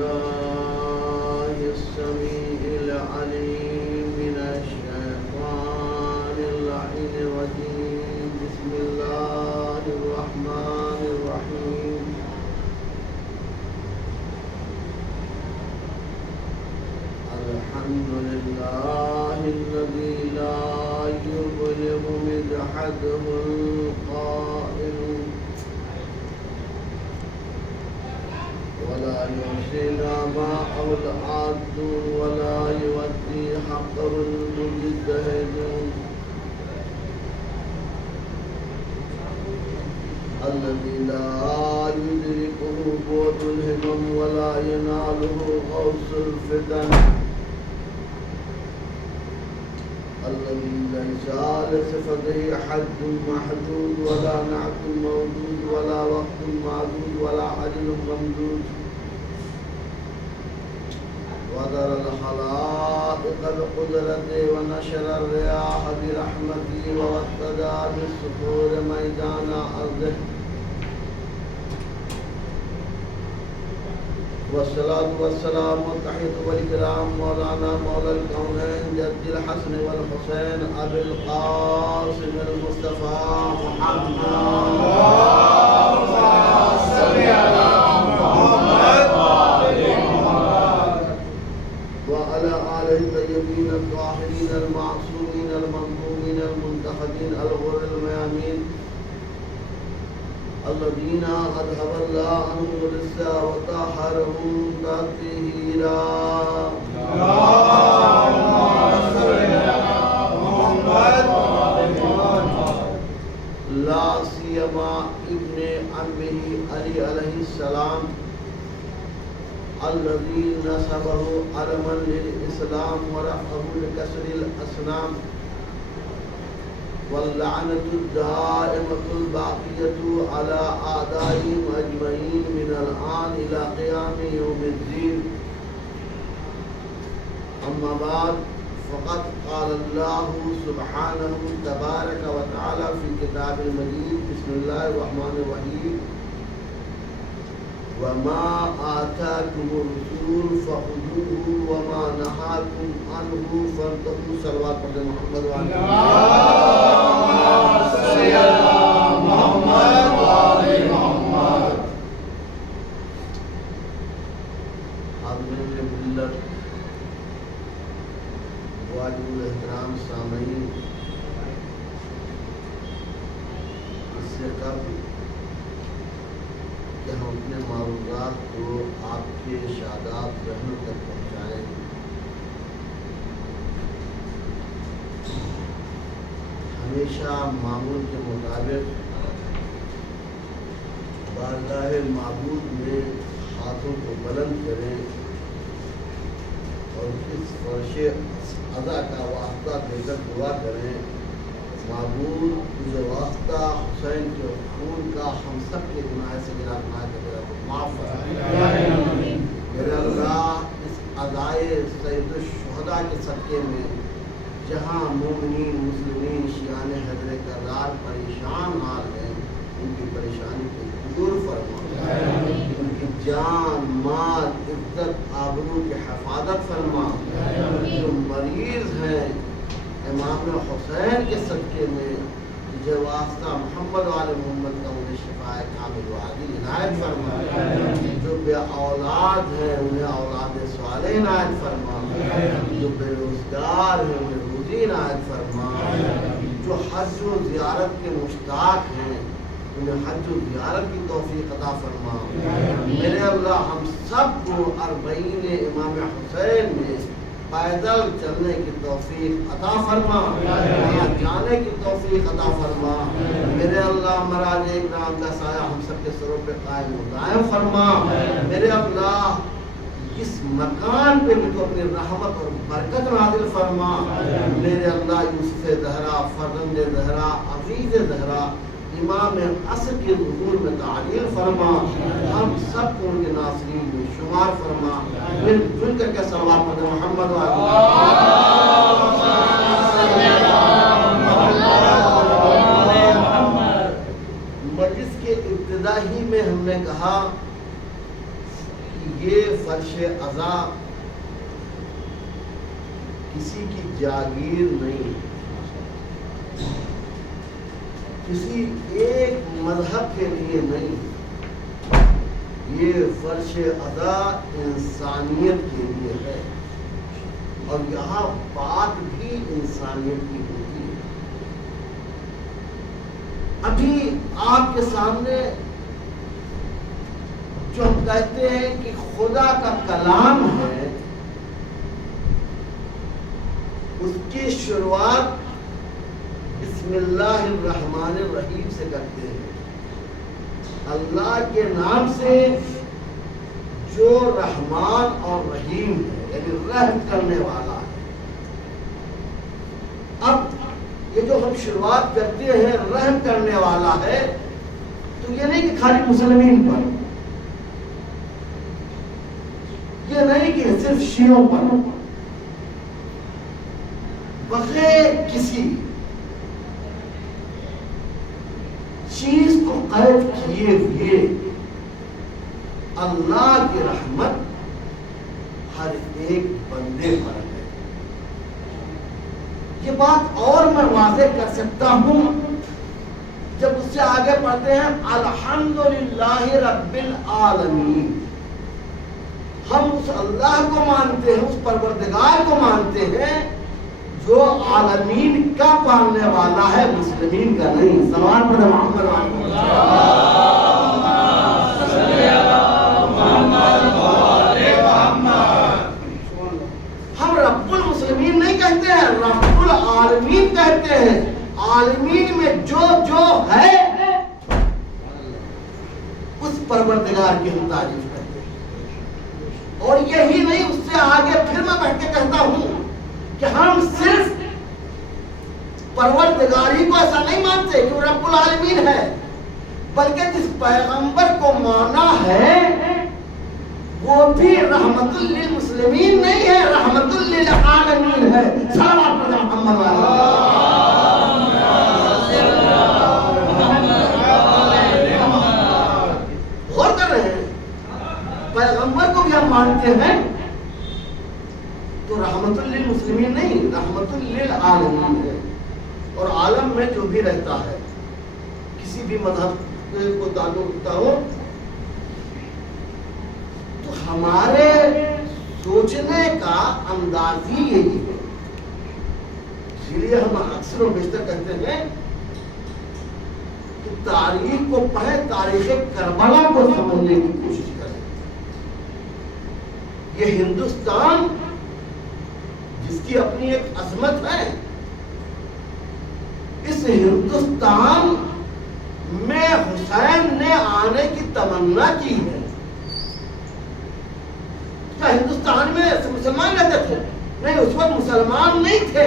بالله السميع العليم من الشيطان اللعين الرجيم. بسم الله الرحمن الرحيم. الحمد لله الذي لا يظلم مدحته القائل ولا يحصينا ماءه العادون ولا يودي حقه المجتهدون. الذي لا يدركه بعد الهمم ولا يناله غوص الفتن. الذي ليس لصفته حد محدود ولا نعت موجود ولا وقت معدود ولا أجل ممدود. وذر الخلائق بقدرته ونشر الرياح برحمته ووسد بالصخور ميدان أرضه. والصلاة والسلام والتحية والإكرام مولانا مولى الكونين جد الحسن والحسين أبي القاسم المصطفى محمد. اللهم صل على محمد وعلى آله الطيبين الطاهرين المعصومين المظلومين المنتخبين الغر الميامين الذين أذهب الله عنهم الرجس وطهرهم تطهيرا. اللهم صل على محمد لا سيما ابن عمه علي عليه السلام الذي نسبه علما للإسلام ورفعه لكسر الأصنام. واللعنة الدائمة الباقية على أعدائهم أجمعين من الآن إلى قيام يوم الدين. أما بعد فقد قال الله سبحانه تبارك وتعالى في كتاب المجيد. بسم الله الرحمن الرحيم. وما آتاكم الرسول فخذوه وما نهاكم عنه فانتهوا. صلوات محمد وعلى اللهم صل على محمد وعلى محمد. حاضرین ملت، واجب الاحترام سامعین، اس سے قبل کہ ہم اپنے معروضات کو آپ کے شاداب ذہنوں تک پہنچائیں، ہمیشہ معمول کے مطابق بارگاہ معبود میں ہاتھوں کو بلند کریں اور اس فرش ادا کا واسطہ دے کر دعا کریں. معبود مجھے واسطہ حسین کے خون کا ہم سب کے گناہ سے گرا گناہ کے میرا معاف فرمائے. میرے اللہ اس ادائے سید الشہداء کے صدقے میں جہاں مومنین مسلمین شیعان حیدر کرار پریشان حال ہیں، ان کی پریشانی کو دور فرما، ان کی جان مال عزت آبرو کی حفاظت فرما. جو مریض ہیں امام حسین کے صدقے میں جو واسطہ محمد والے محمد کا انہیں شفاء کامل و عاجل عنایت فرما. جو بے اولاد ہیں انہیں اولاد صالح عنایت فرما. جو بے روزگار ہیں انہیں روزی عنایت فرما. جو حج و زیارت کے مشتاق ہیں انہیں حج و زیارت کی توفیق عطا فرما. میرے اللہ ہم سب کو اربعین امام حسین میں پیدل چلنے کی توفیق عطا فرما، وہاں جانے کی توفیق عطا فرما. میرے اللہ مراج اکرام کا سایہ ہم سب کے سروں پہ قائم و دائم فرما. میرے اللہ اس مکان پہ بھی تو اپنی رحمت اور برکت نازل فرما. میرے اللہ یوسف زہرا، فرزند زہرا، عزیز زہرا، امام عصر کے ظہور میں تعلیل فرما. ہم سب کو ان کے ناصرین میں شمار فرما. مل جل کر کے صلوات پڑھیں محمد مجلس کے ابتدا ہی میں ہم نے کہا یہ فرش عزا کسی کی جاگیر نہیں، کسی ایک مذہب کے لیے نہیں، یہ فرش عزا انسانیت کے لیے ہے، اور یہاں بات بھی انسانیت کی ہوتی ہے۔ ابھی آپ کے سامنے جو ہم کہتے ہیں کہ خدا کا کلام ہے، اس کی شروعات بسم اللہ الرحمن الرحیم سے کرتے ہیں، اللہ کے نام سے جو رحمان اور رحیم ہے، یعنی رحم کرنے والا ہے۔ اب یہ جو ہم شروعات کرتے ہیں رحم کرنے والا ہے، تو یہ نہیں کہ خالی مسلمین پر، یہ نہیں کہ صرف شیعوں پر، بغیر کسی چیز کو قید کیے ہوئے اللہ کی رحمت ہر ایک بندے پر ہے۔ یہ بات اور میں واضح کر سکتا ہوں جب اس سے آگے پڑھتے ہیں الحمدللہ رب العالمین۔ ہم اس اللہ کو مانتے ہیں، اس پروردگار کو مانتے ہیں جو عالمین کا پالنے والا ہے، مسلمین کا نہیں۔ سلام پڑھیں محمد ہم رب المسلمین نہیں کہتے ہیں، رب العالمین کہتے ہیں۔ عالمین میں جو جو ہے اس پروردگار کی ہم تعریف کرتے ہیں، اور یہی نہیں، اس سے آگے پھر میں بیٹھ کے کہتا ہوں کہ ہم صرف پروردگاری کو ایسا نہیں مانتے کہ وہ رب العالمین ہے، بلکہ جس پیغمبر کو مانا ہے وہ بھی رحمت للمسلمین نہیں ہے، رحمت للعالمین ہے۔ صلوات پڑھیں محمد غور کر رہے ہیں، پیغمبر کو بھی ہم مانتے ہیں تو رحمت للمسلمین نہیں، رحمت للعالمین ہے۔ اور عالم میں جو بھی رہتا ہے، کسی بھی مذہب کو تعلق رکھتا ہو، تو ہمارے سوچنے کا انداز ہی یہی ہے۔ اسی لیے ہم اکثر و بیشتر کہتے ہیں کہ تاریخ کو پڑھیں، تاریخ کربلا کو سمجھنے کی کوشش کریں۔ یہ ہندوستان جس کی اپنی ایک عظمت ہے، اس ہندوستان میں حسین نے آنے کی تمنا کی ہے۔ کیا ہندوستان میں مسلمان رہتے تھے؟ نہیں، اس وقت مسلمان نہیں تھے،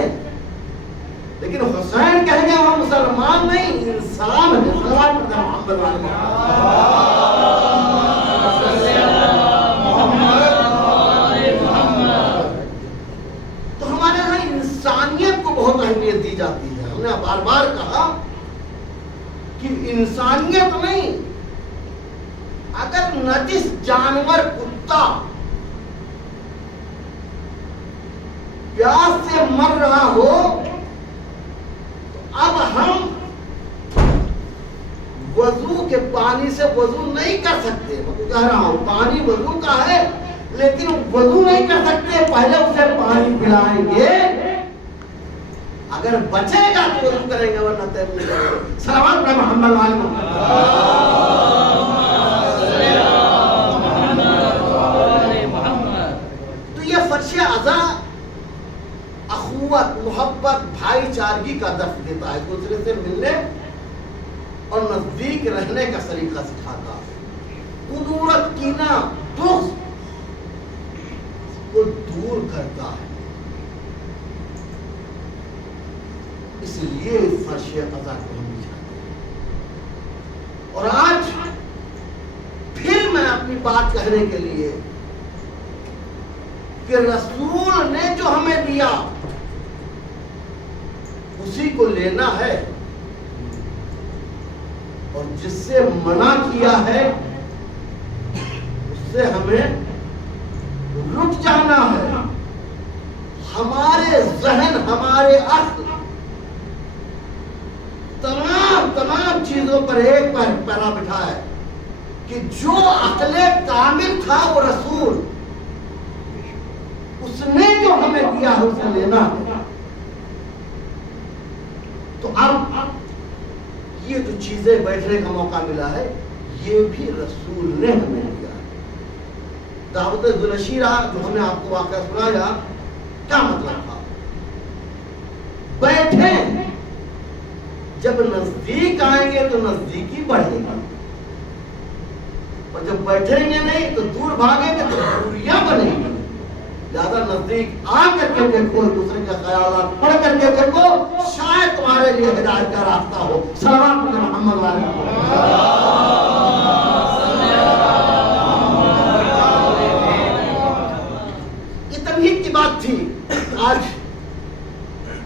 لیکن حسین کہیں گے وہ مسلمان نہیں، انسان ہے۔ صلوات پڑھیں محمد تو ہمارے یہاں انسانیت کو بہت اہمیت دی جاتی ہے۔ ہم نے بار بار کہا کہ انسانیت نہیں، اگر نجس جانور کتا پیاس سے مر رہا ہو تو اب ہم وضو کے پانی سے وضو نہیں کر سکتے۔ میں کہہ رہا ہوں پانی وضو کا ہے، لیکن وضو نہیں کر سکتے، پہلے اسے پانی پلائیں گے، اگر بچے گا تو وضو کریں گے، ورنہ تیمم نہیں کریں گے۔ صلوات پڑھیں محمد تو یہ فرش عزا اخوت، محبت، بھائی چارگی کا درس دیتا ہے، دوسرے سے ملنے اور نزدیک رہنے کا طریقہ سکھاتا ہے۔ قدورت، کینہ، بغض کو دور کرتا ہے۔ اس لیے فرش عزا کو ہم چاہتے ہیں۔ اور آج پھر میں اپنی بات کہنے کے لیے کہ رسول نے جو ہمیں دیا اسی کو لینا ہے، اور جس سے منع کیا ہے اس سے ہمیں رک جانا ہے. ہمارے ذہن، ہمارے عقل تمام چیزوں پر ایک پیرا بٹھا ہے کہ جو عقل کامل تھا وہ رسول، اس نے جو ہمیں دیا ہے اسے لینا ہے. تو اب یہ جو چیزیں بیٹھنے کا موقع ملا ہے یہ بھی رسول نے ہمیں دیا ہے. دعوت ذوالشیرہ جو ہم نے آپ کو واقعہ سنایا، کیا مطلب تھا؟ بیٹھیں، جب نزدیک آئیں گے تو نزدیکی بڑھے گی، اور جب بیٹھیں گے نہیں تو دور بھاگیں گے تو دوریاں بنیں گی. زیادہ نزدیک آ کر کے دیکھو، دوسرے کے خیالات پڑھ کر کے دیکھو، شاید تمہارے لیے ہدایت کا راستہ ہو. صلوات محمد علیہ. یہ تمہید کی بات تھی. آج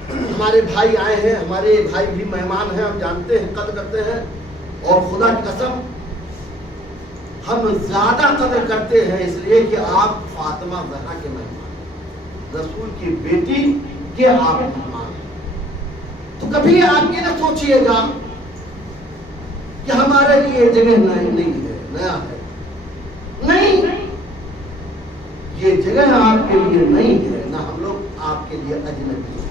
ہمارے بھائی آئے ہیں، ہمارے بھائی بھی مہمان ہیں، ہم جانتے ہیں، قدر کرتے ہیں، اور خدا کی قسم ہم زیادہ قدر کرتے ہیں اس لیے کہ آپ فاطمہ زہرا کے مہمان، رسول کی بیٹی کے آپ مہمان ہیں. تو کبھی آپ یہ نہ سوچئے گا کہ ہمارے لیے یہ جگہ نہیں ہے، نیا ہے. نہیں، یہ جگہ آپ کے لیے نہیں ہے، نہ ہم لوگ آپ کے لیے اجنبی ہیں.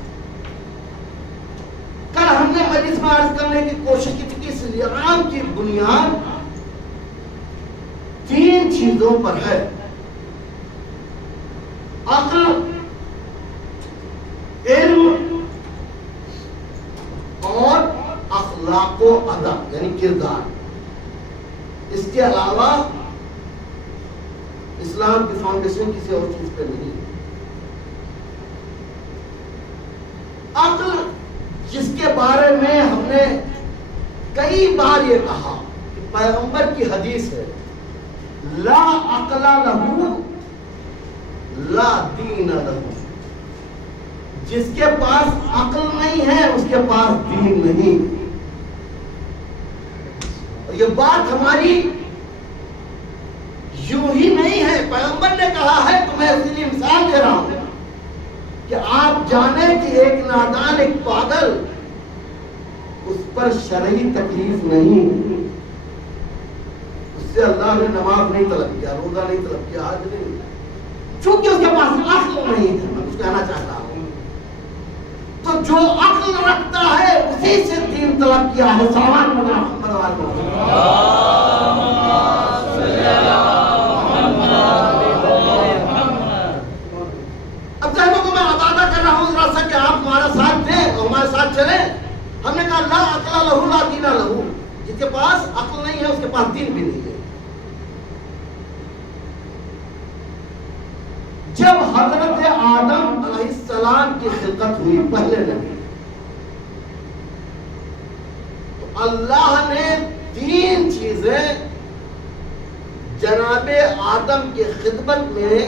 کل ہم نے مجلس میں عرض کرنے کی کوشش کی تھی کہ اس لیام کی بنیاد 3 چیزوں پر ہے: عقل، علم اور اخلاق و ادب یعنی کردار. اس کے علاوہ اسلام کی فاؤنڈیشن کسی اور چیز پہ نہیں ہے. عقل، جس کے بارے میں ہم نے کئی بار یہ کہا کہ پیغمبر کی حدیث ہے، لا عقل لہو لا دین لہو. جس کے پاس عقل نہیں ہے اس کے پاس دین نہیں. اور یہ بات ہماری یوں ہی نہیں ہے. پیغمبر نے کہا ہے، تو میں اسی لیے مثال دے رہا ہوں کہ آپ جانیں کہ ایک نادان، ایک پاگل، اس پر شرعی تکلیف نہیں، اس سے اللہ نے نماز نہیں طلب کیا، روزہ نہیں طلب کیا، حج نہیں، چونکہ اس کے پاس عقل نہیں ہے. میں کچھ کہنا چاہتا ہوں، تو جو عقل رکھتا ہے اسی سے دین طلب کیا ہے. صلوات محمد کہ آپ ہمارا ساتھ دیں اور ہمارے ساتھ چلیں. ہم نے کہا لا عقل لہو لا دین لہو. جس کے پاس عقل نہیں ہے اس کے پاس دین بھی نہیں ہے. جب حضرت آدم علیہ السلام کی خلقت ہوئی، پہلے نبی، تو اللہ نے 3 چیزیں جناب آدم کی خدمت میں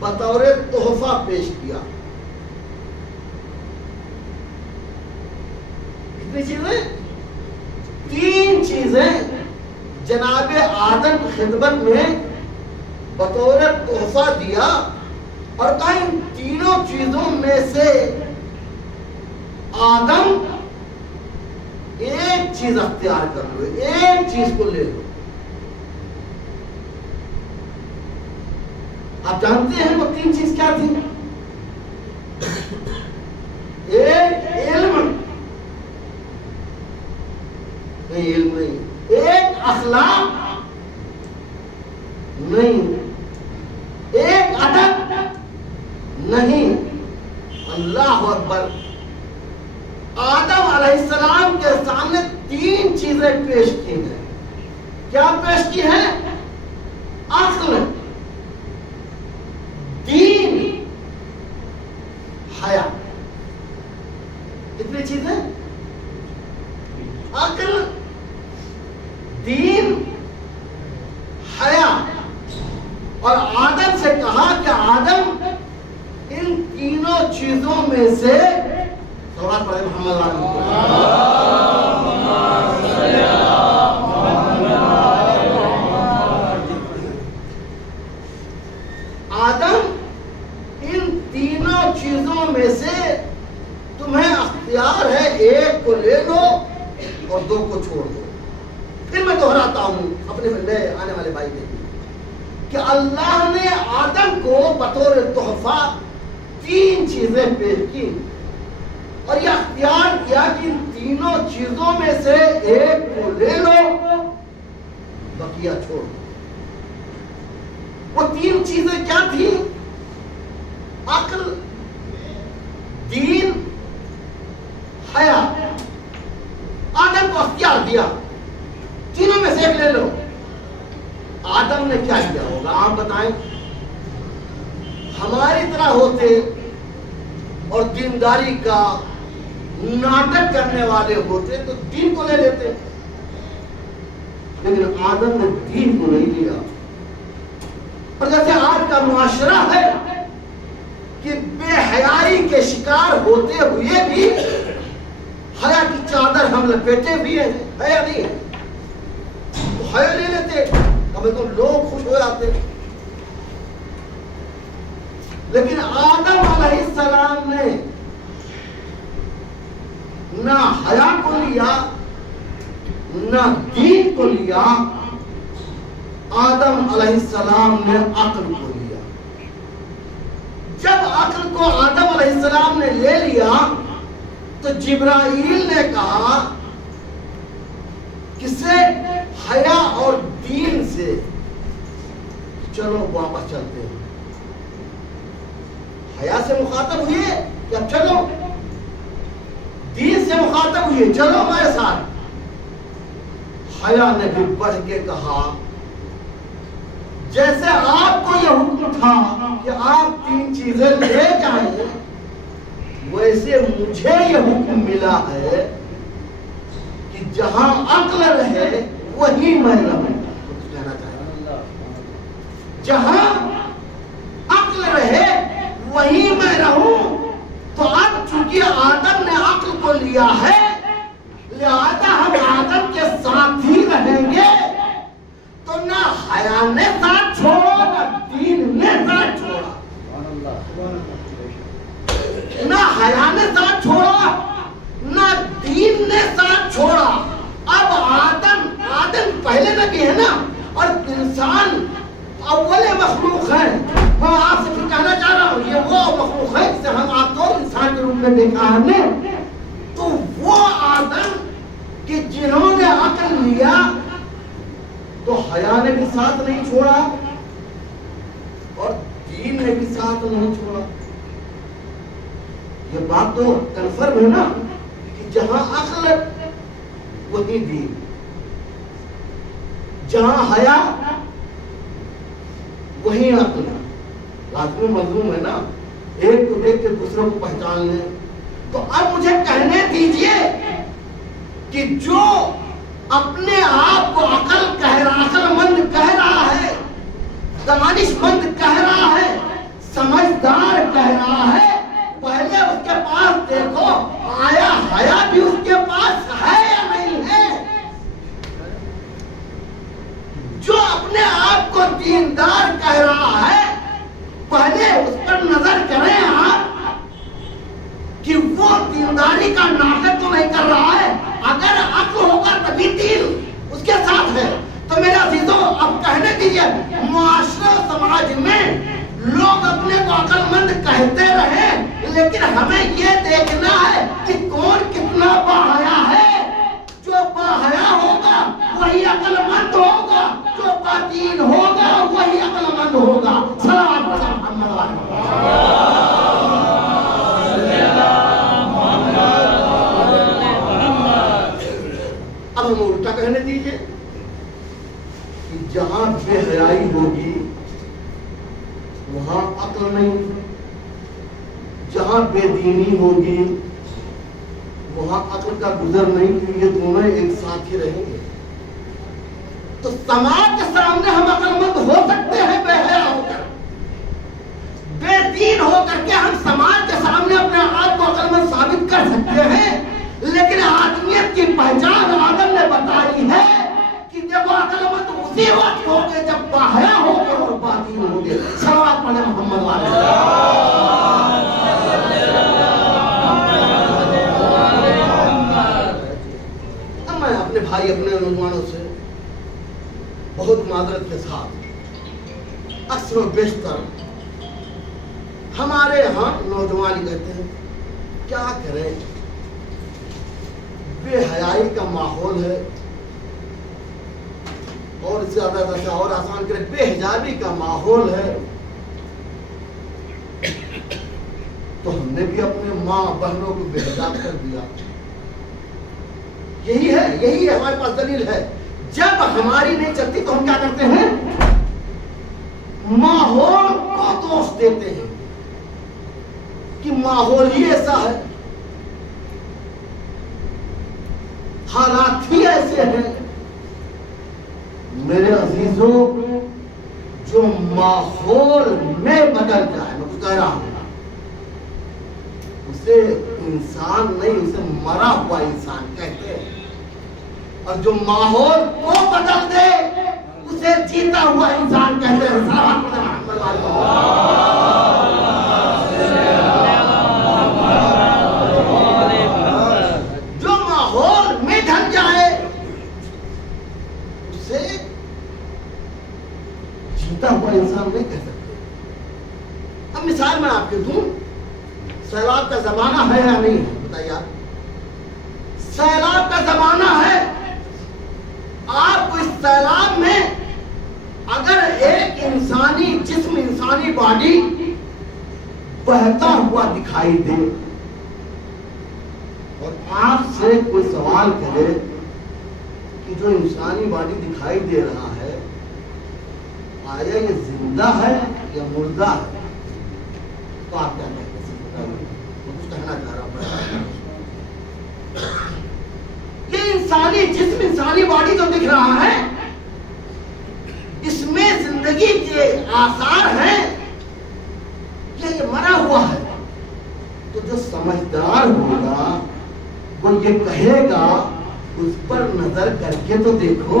بطور تحفہ پیش کیا. تین چیزیں جناب آدم کی خدمت میں بطور تحفہ دیا، اور کہا ان تینوں چیزوں میں سے آدم ایک چیز اختیار کر لو، ایک چیز کو لے لو. آپ جانتے ہیں وہ 3 چیز کیا تھی؟ ایک علم نہیں، علم نہیں. ایک اخلاق نہیں، ایک ادب نہیں. اللہ اکبر. آدم علیہ السلام کے سامنے 3 چیزیں پیش کی ہیں. کیا پیش کی ہیں؟ عقل، دین، حیا. کتنی چیزیں؟ عقل، دین، حیا. اور آدم سے کہا کہ آدم ان تینوں چیزوں میں سے سوال پڑھے محمد آدم اپنے نئے آنے والے بھائی دیکھیے کہ اللہ نے آدم کو بطور تحفہ 3 چیزیں پیش کی اور یہ اختیار کیا کہ ان تینوں چیزوں میں سے ایک کو لے لو، بقیہ چھوڑ دو۔ وہ 3 چیزیں کیا تھی؟ عقل، دین، حیا۔ آدم کو اختیار دیا تینوں میں سے ایک لے لو۔ آدم نے کیا کیا ہوگا آپ بتائیں؟ ہماری طرح ہوتے اور دینداری کا ناٹک کرنے والے ہوتے تو دین کو لے لیتے، لیکن آدم نے دین کو نہیں لیا۔ اور جیسے آج کا معاشرہ ہے کہ بے حیائی کے شکار ہوتے ہوئے بھی حیا کی چادر ہم لپیٹے بھی ہیں، ہے یا نہیں ہے؟ تو حیا لے لیتے، ہمیں تو لوگ خوش ہو جاتے۔ لیکن آدم علیہ السلام نے نہ حیا کو لیا نہ دین کو لیا، آدم علیہ السلام نے عقل کو لیا۔ جب عقل کو آدم علیہ السلام نے لے لیا تو جبرائیل نے کہا کسے؟ حیا اور دین سے چلو واپس چلتے ہیں۔ حیا سے مخاطب ہوئے کہ اب چلو، دین سے مخاطب ہوئے چلو میرے ساتھ۔ حیا نے بھی بڑھ کے کہا جیسے آپ کو یہ حکم تھا کہ آپ 3 چیزیں لے جائیں، ویسے مجھے یہ حکم ملا ہے کہ جہاں عقل رہے وہی میں رہوں۔ جہاں عقل رہے وہی میں رہوں۔ تو اب چونکہ آدم نے عقل کو لیا ہے لہذا ہم آدم کے ساتھ ہی رہیں گے۔ تو نہ حیا نے ساتھ چھوڑا نہ دین نے ساتھ چھوڑا، نہ حیا نے ساتھ چھوڑا نہ دین نے ساتھ چھوڑا۔ اب آدم پہلے نبی ہے نا، اور انسان اول مخلوق ہے۔ میں آپ سے کہنا چاہ رہا ہوں یہ وہ مخلوق ہے جسے ہم آپ کو انسان کے روپ میں دیکھا ہم نے۔ تو وہ آدم کہ جنہوں نے عقل لیا تو حیا نے بھی ساتھ نہیں چھوڑا اور دین نے بھی ساتھ نہیں چھوڑا۔ یہ بات تو کنفرم ہے نا کہ جہاں عقل وہی دین، جہاں حیا وہی عقل۔ لازمی مضمون ہے نا، ایک کو دیکھ کے دوسروں کو پہچان لیں۔ تو اب مجھے کہنے دیجئے کہ جو اپنے آپ کو عقل مند کہہ رہا ہے، دانش مند کہہ رہا ہے، سمجھدار کہہ رہا ہے، پہلے اس کے پاس دیکھو آیا حیا بھی اس کے پاس ہے یا نہیں ہے؟ جو اپنے آپ کو دیندار کہہ رہا ہے پہلے اس پر نظر کریں آپ کہ وہ دینداری کا ناٹک تو نہیں کر رہا ہے۔ اگر عقل ہوگا تبھی دین اس کے ساتھ ہے۔ تو میرے عزیزوں اب کہنے دیجئے معاشرہ سماج میں لوگ اپنے کو عقل مند کہتے رہے، لیکن ہمیں یہ دیکھنا ہے کہ کون کتنا باحیا ہے۔ جو باحیا ہوگا وہی عقل مند ہوگا، جو بدین ہوگا وہی عقل مند ہوگا۔ صلوات محمد اب ہم الٹا کہنے دیجئے کہ جہاں بے حیائی ہوگی وہاں عقل نہیں، جہاں بے دینی ہوگی وہاں عقل کا گزر نہیں، کہ یہ دونوں ایک ساتھ ہی رہیں گے۔ تو سماج کے سامنے ہم عقل مند ہو سکتے ہیں بے حیا ہو کر، بے دین ہو کر کے ہم سماج کے سامنے اپنے آپ کو عقل مند ثابت کر سکتے ہیں، لیکن آدمیت کی پہچان آدم نے بتائی ہے کہ دیکھو عقل مند اسی وقت ہوگے جب باحیا ہوگے اور باطین ہوگے۔ صلوات پڑھیں محمد والے۔ اب میں اپنے بھائی اپنے نوجوانوں سے بہت معذرت کے ساتھ اکثر و بیشتر ہمارے یہاں نوجوان کہتے ہیں کیا کریں، بے حیائی کا ماحول ہے، اور اس سے زیادہ اور آسان کرے بے حجابی کا ماحول ہے، تو ہم نے بھی اپنے ماں بہنوں کو بے حجاب کر دیا۔ یہی ہے ہمارے پاس دلیل ہے۔ جب ہماری نہیں چلتی تو ہم کیا کرتے ہیں؟ ماحول کو دوش دیتے ہیں کہ ماحول ہی ایسا ہے، حالات ہی ایسے ہیں۔ میرے عزیزوں، جو ماحول میں بدل جائے، میں کہہ رہا ہوں، اسے انسان نہیں، اسے مرا ہوا انسان کہتے ہیں، اور جو ماحول کو بدل دے اسے جیتا ہوا انسان کہتے ہیں۔ جو ماحول میں ڈھل جائے اسے جیتا ہوا انسان نہیں کہہ سکتے۔ اب مثال میں آپ کے دوں، سیلاب کا زمانہ ہے یا نہیں ہے؟ بتائیے آپ، سیلاب کا زمانہ ہے، آپ کو اس سیلاب میں اگر ایک انسانی جسم، انسانی باڈی بہتا ہوا دکھائی دے اور آپ سے کوئی سوال کرے کہ جو انسانی باڈی دکھائی دے رہا ہے آیا یہ زندہ ہے یا مردہ ہے، تو آپ کیا کہتے ہیں؟ کچھ کہنا چاہ رہا ہوں۔ یہ انسانی جسم، انسانی باڈی جو دکھ رہا ہے، اس میں زندگی کے آثار ہیں یا یہ مرا ہوا ہے؟ تو جو سمجھدار ہوگا وہ یہ کہے گا اس پر نظر کر کے تو دیکھو،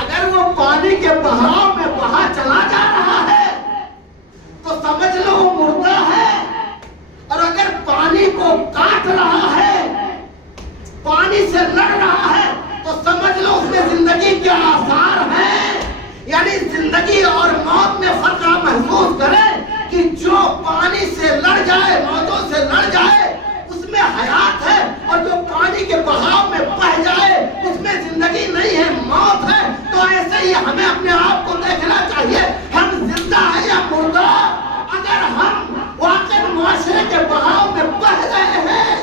اگر وہ پانی کے بہاؤ میں بہا چلا جا رہا ہے تو سمجھ لو وہ مردہ ہے، اور اگر پانی کو کاٹ رہا ہے، پانی سے لڑ رہا ہے، تو سمجھ لو اس میں زندگی کے آثار ہیں۔ یعنی زندگی اور موت میں فرق آپ محسوس کریں کہ جو پانی سے لڑ جائے، موتوں سے لڑ جائے، اس میں حیات ہے، اور جو پانی کے بہاؤ میں بہہ جائے اس میں زندگی نہیں ہے، موت ہے۔ تو ایسے ہی ہمیں اپنے آپ کو دیکھنا چاہیے، ہم زندہ ہیں یا مردہ؟ اگر ہم واقعی معاشرے کے بہاؤ میں بہہ رہے ہیں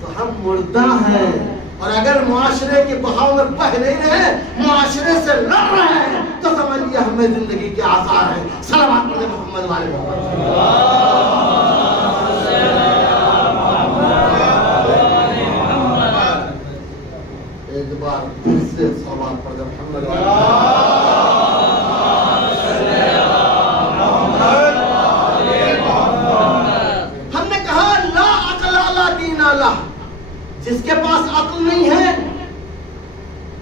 تو ہم مردہ ہیں، اور اگر معاشرے کے بہاؤ میں بہہ نہیں رہے، معاشرے سے لڑ رہے ہیں، تو سمجھ لیا ہمیں زندگی کے آثار ہیں۔ صلوات پڑھیں محمد والے محمد۔ ایک بار پھر سے صلوات پڑھیں محمد والے۔ جس کے پاس عقل نہیں ہے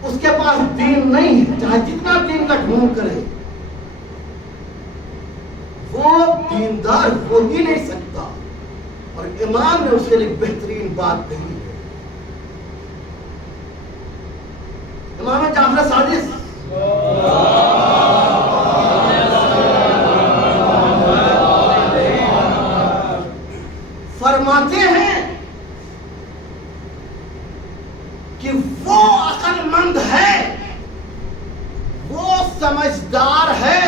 اس کے پاس دین نہیں ہے، چاہے جتنا دین کا ڈھونڈ کرے وہ دیندار ہو ہی نہیں سکتا۔ اور امام نے اس کے لیے بہترین بات کہی ہے، امام جعفر صادق فرماتے ہیں کہ وہ عقل مند ہے، وہ سمجھدار ہے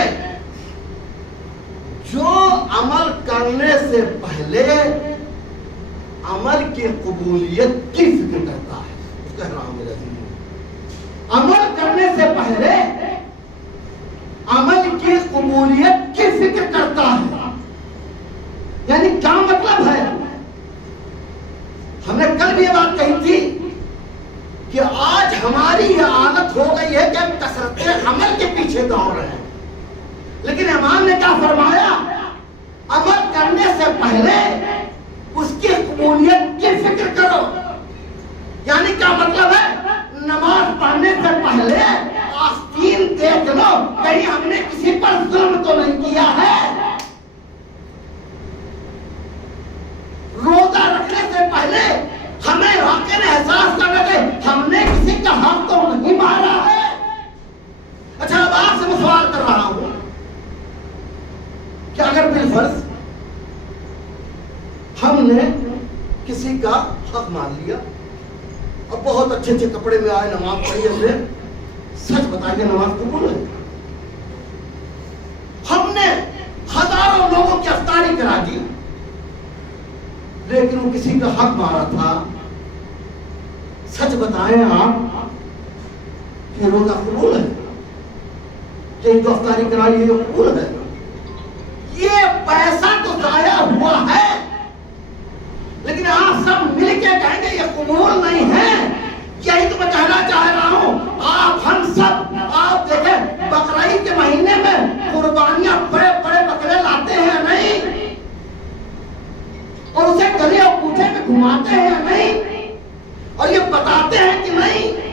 جو عمل کرنے سے پہلے عمل کی قبولیت کی فکر کرتا ہے۔ اس کہہ رہا ہوں میرے عزیز، عمل کرنے سے پہلے عمل کی قبولیت کی فکر کرتا ہے۔ یعنی کیا مطلب ہے؟ ہم نے کل بھی یہ بات کہی تھی کہ آج ہماری یہ عادت ہو گئی ہے کہ ہم کثرت عمل کے پیچھے دوڑ رہے ہیں، لیکن امام نے کیا فرمایا؟ عمل کرنے سے پہلے اس کی قبولیت کی فکر کرو۔ یعنی کیا مطلب ہے؟ نماز پڑھنے سے پہلے آستین دیکھ لو کہیں ہم نے کسی پر ظلم تو نہیں کیا ہے۔ روزہ رکھنے سے پہلے ہمیں واقعی احساس کرنا چاہیے ہم اب بہت اچھے اچھے کپڑے میں آئے, نماز پڑھی ہم نے, سچ بتائیے نماز قبول ہے؟ ہم نے ہزاروں لوگوں کی افطاری کرا دی, لیکن وہ کسی کا حق مارا تھا. سچ بتائیں آپ کہ روزہ قبول ہے؟ کہ جو افطاری کرائی ہے یہ قبول ہے؟ یہ پیسہ تو ضائع ہوا ہے, لیکن آپ سب مل کے کہیں گے یہ قبول نہیں ہے. یہی تو میں کہنا چاہ رہا ہوں. آپ ہم سب آپ دیکھیں بقرعید کے مہینے میں قربانیاں بڑے بڑے بکرے لاتے ہیں یا نہیں, اور اسے گلے اور کوٹھے میں گھماتے ہیں یا نہیں, اور یہ بتاتے ہیں کہ نہیں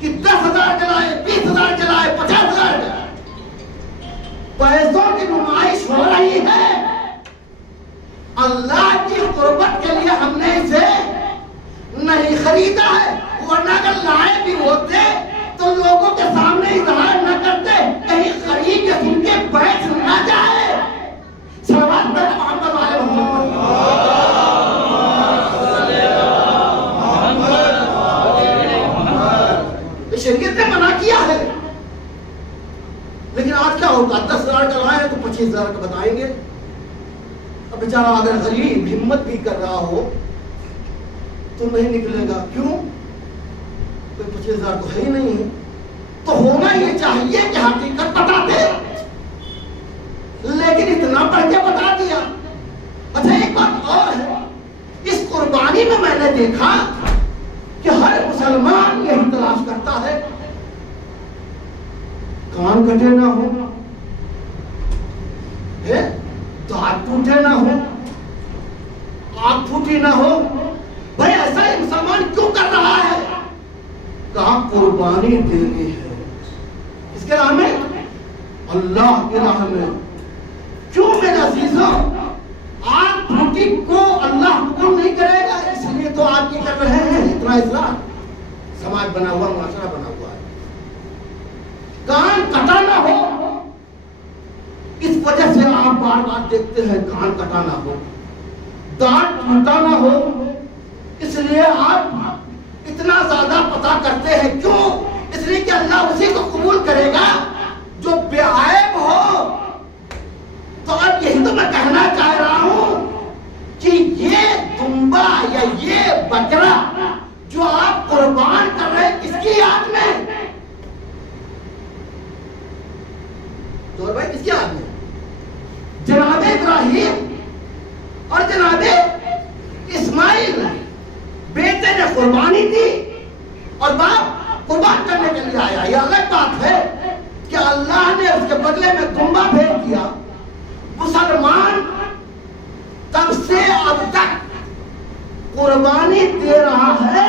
کہ 10,000 جلائے, 20,000 جلائے, 50,000 جلائے. پیسوں کی نمائش ہو رہی ہے. اللہ کی قربت کے لیے ہم نے اسے نہیں خریدا ہے, ورنہ اگر لائے بھی ہوتے تو لوگوں کے سامنے اظہار نہ کرتے, کہیں خرید کے سن کے بیٹھ نہ جائے. صلوات پڑھیں محمد والے محمد. شریعت نے منع کیا ہے, لیکن آج کیا ہوگا؟ 10,000 کا لائے تو 25,000 کا بتائیں گے. اب بیچارہ اگر غریب ہمت بھی کر رہا ہو تو نہیں نکلے گا. کیوں؟ کوئی 25,000 تو ہے ہی نہیں ہے. تو ہونا یہ چاہیے کہ حقیقت بتاتے, لیکن اتنا پڑھ کے بتا دیا. اچھا ایک بات اور ہے, اس قربانی میں نے دیکھا کہ ہر مسلمان یہی تلاش کرتا ہے کان کٹے نہ ہو, دانت ٹوٹے نہ ہو, آنکھ پھوٹی نہ ہو. بھائی ایسا ایک مسلمان کیوں کر رہا ہے؟ کہاں قربانی دینی ہے. اس کے راہ میں, اللہ کے راہ میں. کیوں میرے عزیزوں؟ آنکھ پھوٹی کو اللہ قبول نہیں کرے گا, اس لیے تو آپ کی کر رہے ہیں اتنا اصلاح. سماج بنا ہوا, معاشرہ بنا ہوا ہے. کان کٹا نہ ہو, اس وجہ سے آپ بار بار دیکھتے ہیں کان کٹا نہ ہو, دانت ٹوٹا نہ ہو, اس لیے آپ اتنا زیادہ پتا کرتے ہیں. کیوں؟ اس لیے کہ اللہ اسی کو قبول کرے گا جو بے عیب ہو. تو اب یہی تو میں کہنا چاہ رہا ہوں کہ یہ دمبا یا یہ بکرا جو آپ قربان کر رہے ہیں کس کی یاد میں؟ تو بھائی کس کی یاد میں؟ جناب ابراہیم اور جناب اسماعیل بیٹے نے قربانی دی اور باپ قربان کرنے کے لیے آیا. یہ الگ بات ہے کہ اللہ نے اس کے بدلے میں دمبا بھیج دیا. مسلمان تب سے اب تک قربانی دے رہا ہے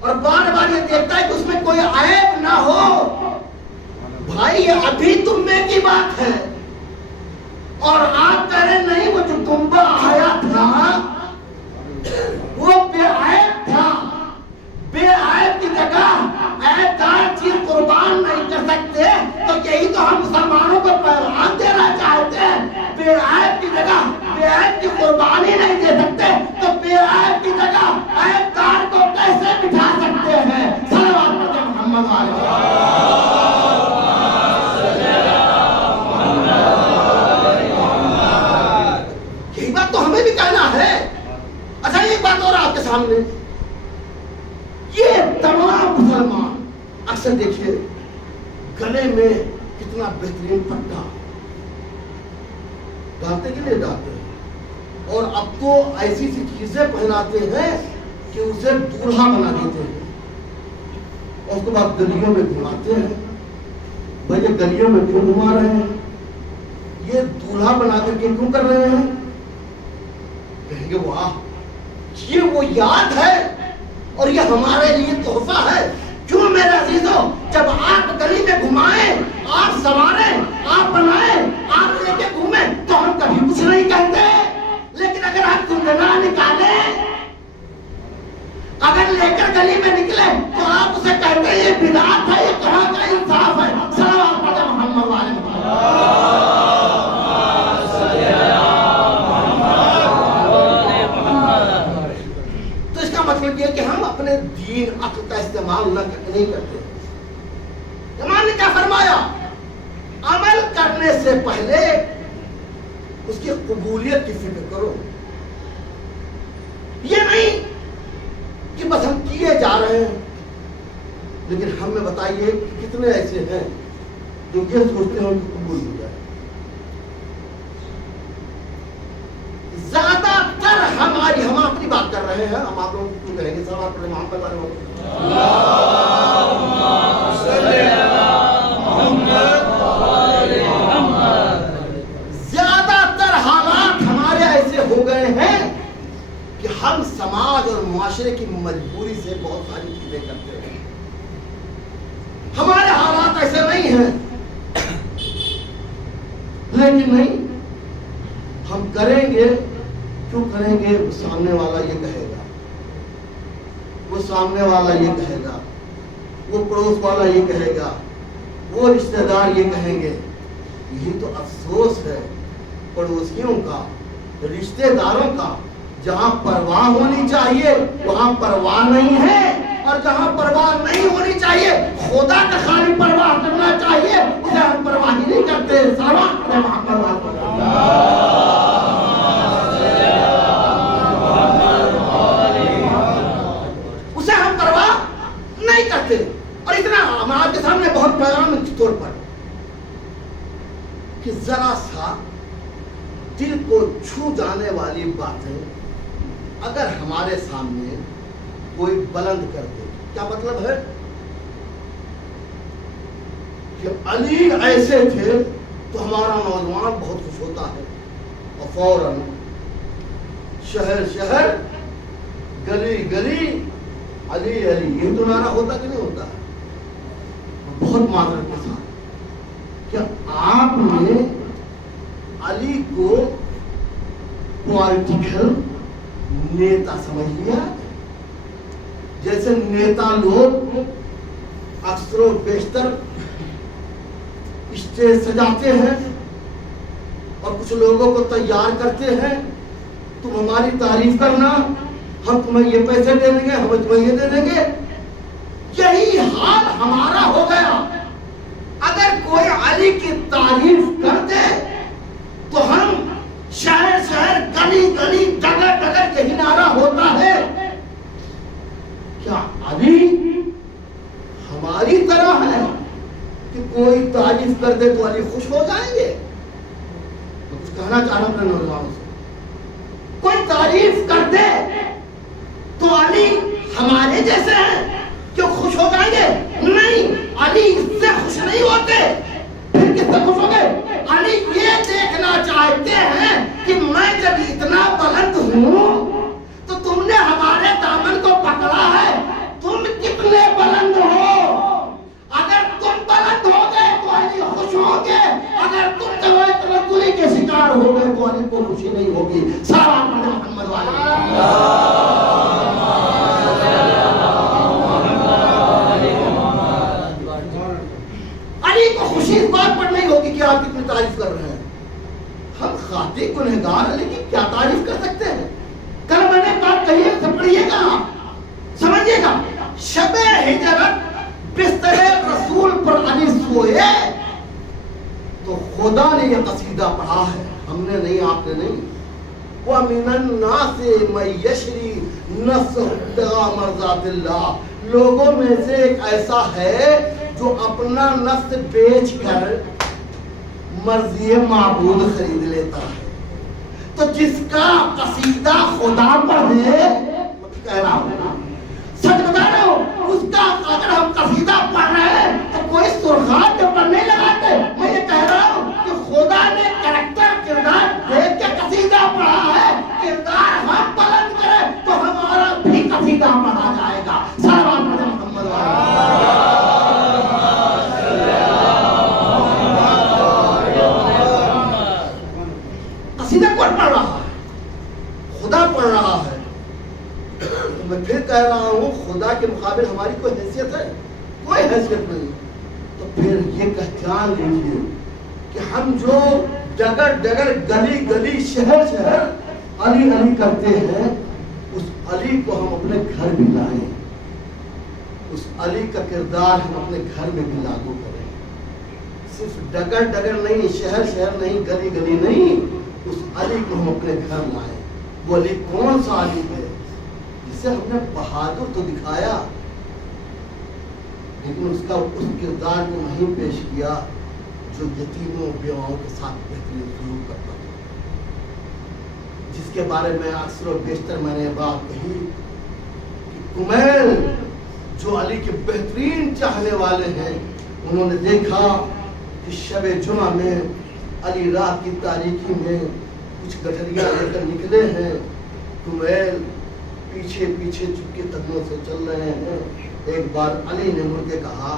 اور بار بار یہ دیکھتا ہے کہ اس میں کوئی عیب نہ ہو. بھائی یہ ابھی دمبے کی بات ہے, اور آپ کہہ رہے نہیں وہ جو دمبا آیا تھا وہ بے عیب تھا. بے عیب کی جگہ عیب دار چیز قربان نہیں کر سکتے, تو یہی تو ہم مسلمانوں کو پیغام دینا چاہتے ہیں. بے عیب کی جگہ بے عیب کی قربانی نہیں دے سکتے, تو بے عیب کی جگہ عیب دار کو کیسے بٹھا سکتے ہیں؟ صلوات پڑھیں محمد والے. یہی بات تو ہمیں بھی کہنا ہے. اچھا ایک بات اور آپ کے سامنے, یہ تمام مسلمان اکثر دیکھیے گلے میں کتنا بہترین پٹا ڈالتے کے لیے ڈالتے ہیں, اور اب تو ایسی سی چیزیں پہناتے ہیں کہ اسے دولہا بنا دیتے ہیں, اور اس کے بعد گلیوں میں گھماتے ہیں. بھائی یہ گلیوں میں کیوں گھما رہے ہیں؟ یہ دولہا بنا کر کے کیوں کر رہے ہیں؟ کہیں گے واہ یہ وہ یاد ہے اور یہ ہمارے لیے تحفہ ہے. کیوں میرے عزیزوں؟ جب آپ گلی میں گھمائیں, آپ سواریں, آپ بنائیں, آپ لے کے گھومیں تو ہم کبھی کچھ نہیں کہتے. لیکن اگر آپ گنگنا نکالیں, اگر لے کر گلی میں نکلے تو آپ اسے کہتے ہیں یہ بدعت ہے, یہ کہاں کا انصاف ہے؟ صلوات پڑھیں محمد والے محمد. تو اس کا مطلب یہ کہ ہم اپنے دین عقل کا استعمال نہیں کرتے. امام نے کیا فرمایا؟ عمل کرنے سے پہلے اس کی قبولیت کی فکر کرو. یہ نہیں کہ بس ہم کیے جا رہے ہیں. لیکن ہمیں بتائیے کہ کتنے ایسے ہیں جو یہ سوچتے ہیں کہ قبول ہو جائے. زیادہ تر ہم اپنی بات کر رہے ہیں. ہم آپ لوگوں کو کہیں گے صلوات پڑھیں محمد علیہ زیادہ تر حالات ہمارے ایسے ہو گئے ہیں کہ ہم سماج اور معاشرے کی مجبوری سے بہت ساری چیزیں کرتے ہیں. ہمارے حالات ایسے نہیں ہیں. لیکن نہیں, ہم کریں گے. کیوں کریں گے؟ سامنے والا یہ کہے گا, وہ سامنے والا یہ کہے گا, وہ پڑوس والا یہ کہے گا, وہ رشتہ دار یہ کہیں گے. یہی تو افسوس ہے پڑوسیوں کا, رشتہ داروں کا. جہاں پرواہ ہونی چاہیے وہاں پرواہ نہیں ہے, اور جہاں پرواہ نہیں ہونی چاہیے خدا کا خالی پرواہ کرنا چاہیے, اسے ہم پرواہ ہی نہیں کرتے. صلوات پڑھیں محمد اسے ہم پرواہ نہیں کرتے. اور اتنا ہم آپ کے سامنے بہت پیغام کے طور پر کہ ذرا سا دل کو چھو جانے والی باتیں اگر ہمارے سامنے کوئی بلند کر دے. کیا مطلب ہے؟ کہ علی ایسے تھے تو ہمارا نوجوان بہت خوش ہوتا ہے, اور فوراً شہر شہر گلی گلی علی علی, یہ تو نعرہ ہوتا کہ نہیں ہوتا ہے؟ بہت معذرت کے ساتھ کہ آپ نے علی کو پولیٹیکل نیتا سمجھ لیا. جیسے نیتا لوگ اکثر و بیشتر اسٹیج سجاتے ہیں اور کچھ لوگوں کو تیار کرتے ہیں, تم ہماری تعریف کرنا, ہم تمہیں یہ پیسے دے دیں گے, ہم تمہیں یہ دے دیں گے. یہی حال ہمارا ہو گیا. اگر کوئی علی کی تعریف کر دے تو ہم شہر شہر گلی گلی ڈگر ڈگر یہی نعرہ ہوتا ہے. کیا علی ہماری طرح ہے کہ کوئی تعریف کر دے تو علی خوش ہو جائیں گے؟ میں کچھ کہنا چاہ رہا ہوں اپنے نوجوانوں سے. کوئی تعریف کر دے تو علی ہمارے جیسے ہیں کہ خوش ہو جائیں گے؟ نہیں, علی اس سے خوش نہیں ہوتے. پھر کس سے خوش ہو گئے؟ علی یہ دیکھنا چاہتے ہیں کہ میں جب اتنا بلند ہوں تو تم نے ہمارے دامن کو پکڑا ہے, تم کتنے بلند ہو. اگر تم بلند ہو گئے تو علی خوش ہوں گے, اگر تم تنزلی کے شکار ہو گئے تو علی کو خوشی نہیں ہوگی. صلوات پڑھیں محمد علی کو خوشی اس بات پر نہیں ہوگی کہ آپ کتنی تعریف کر رہے ہیں. ہم خاطی گنہگار علی کی کیا تعریف کر سکتے ہیں؟ کل میں نے بات کہی ہے, پڑھیے گا, سمجھیے گا. شب ہجرت بستر رسول پر علی سوئے تو خدا نے یہ قصیدہ پڑھا ہے, ہم نے نہیں, آپ نے نہیں. وَمِنَ النَّاسِ مَن يَشْرِي نَفْسَهُ ابْتِغَاءَ مَرْضَاتِ اللَّهِ, لوگوں میں سے ایک ایسا ہے جو اپنا نفس بیچ کر مرضی معبود خرید لیتا ہے. تو جس کا قصیدہ خدا پر ہے, کہہ رہا ہوں, سچ بتا رہے ہو, اس کا اگر ہم قصیدہ پڑھ رہے ہیں تو کوئی سرخات کے اوپر نہیں لگاتے. میں یہ کہہ رہا ہوں کہ خدا نے کریکٹر کردار دیکھ کے قصیدہ پڑھا ہے. کردار ہم بلند کریں تو ہمارا بھی قصیدہ پڑھا جائے گا. صلوات پڑھیں محمد قصیدہ کون پڑھ رہا ہے؟ خدا پڑھ رہا ہے. میں پھر کہہ رہا ہوں, خدا کے مقابل ہماری کوئی حیثیت ہے؟ کوئی حیثیت نہیں. تو پھر یہ جان لیجیے کہ ہم جو ڈگر ڈگر گلی گلی شہر شہر علی علی کرتے ہیں, اس علی کو ہم اپنے گھر بھی لائیں، اس علی کا کردار ہم اپنے گھر میں بھی لاگو کریں، صرف ڈگر ڈگر نہیں، شہر شہر نہیں، گلی گلی نہیں، اس علی کو ہم اپنے گھر لائیں۔ وہ علی کون سا علی ہے جسے ہم نے بہادر تو دکھایا لیکن اس کردار کو نہیں پیش کیا جو یتیموں بیواؤں کے ساتھ بہترین سلوک کرتا تھا، جس کے بارے میں اکثر و بیشتر میں نے بات کہی کہ کمیل جو علی کے بہترین چاہنے والے ہیں، انہوں نے دیکھا کہ شب جمعہ میں علی رات کی تاریکی میں کچھ گٹریاں لے کر نکلے ہیں، کمیل پیچھے پیچھے چپکے قدموں سے چل رہے ہیں۔ ایک بار علی نے مڑ کے کہا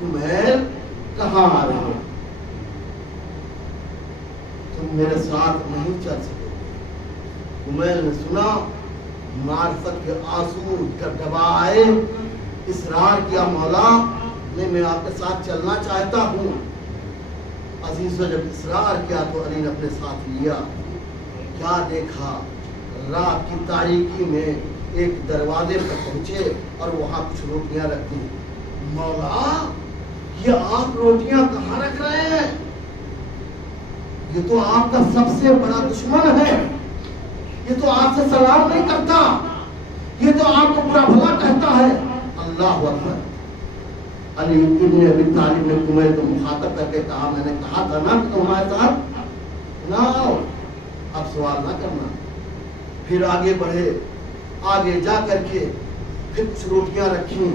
کمیل کہاں آ رہے ہو؟ تم میرے ساتھ نہیں چل سکو گے۔ کمیل نے سنا، معرفت کے آنسو ڈبڈبا آئے، اصرار کیا مولا میں آپ کے ساتھ چلنا چاہتا ہوں۔ عزیز و جب اصرار کیا تو علی نے اپنے ساتھ لیا۔ کیا دیکھا؟ رات کی تاریکی میں ایک دروازے پر پہنچے اور وہاں کچھ روٹیاں رکھی۔ مولا یہ آپ روٹیاں کہاں رکھ رہے ہیں؟ یہ تو آپ کا سب سے بڑا دشمن ہے، یہ تو آپ سے سلام نہیں کرتا، یہ تو آپ کو برا بھلا کہتا ہے۔ اللہ اکبر۔ علی ابن ابی طالب نے کمیل کو مخاطب کر کے کہا میں نے کہا تھا نا کہ تم ہمارے ساتھ نہ آؤ، اب سوال نہ کرنا۔ پھر آگے بڑھے، آگے جا کر کے پھر کچھ روٹیاں رکھیں،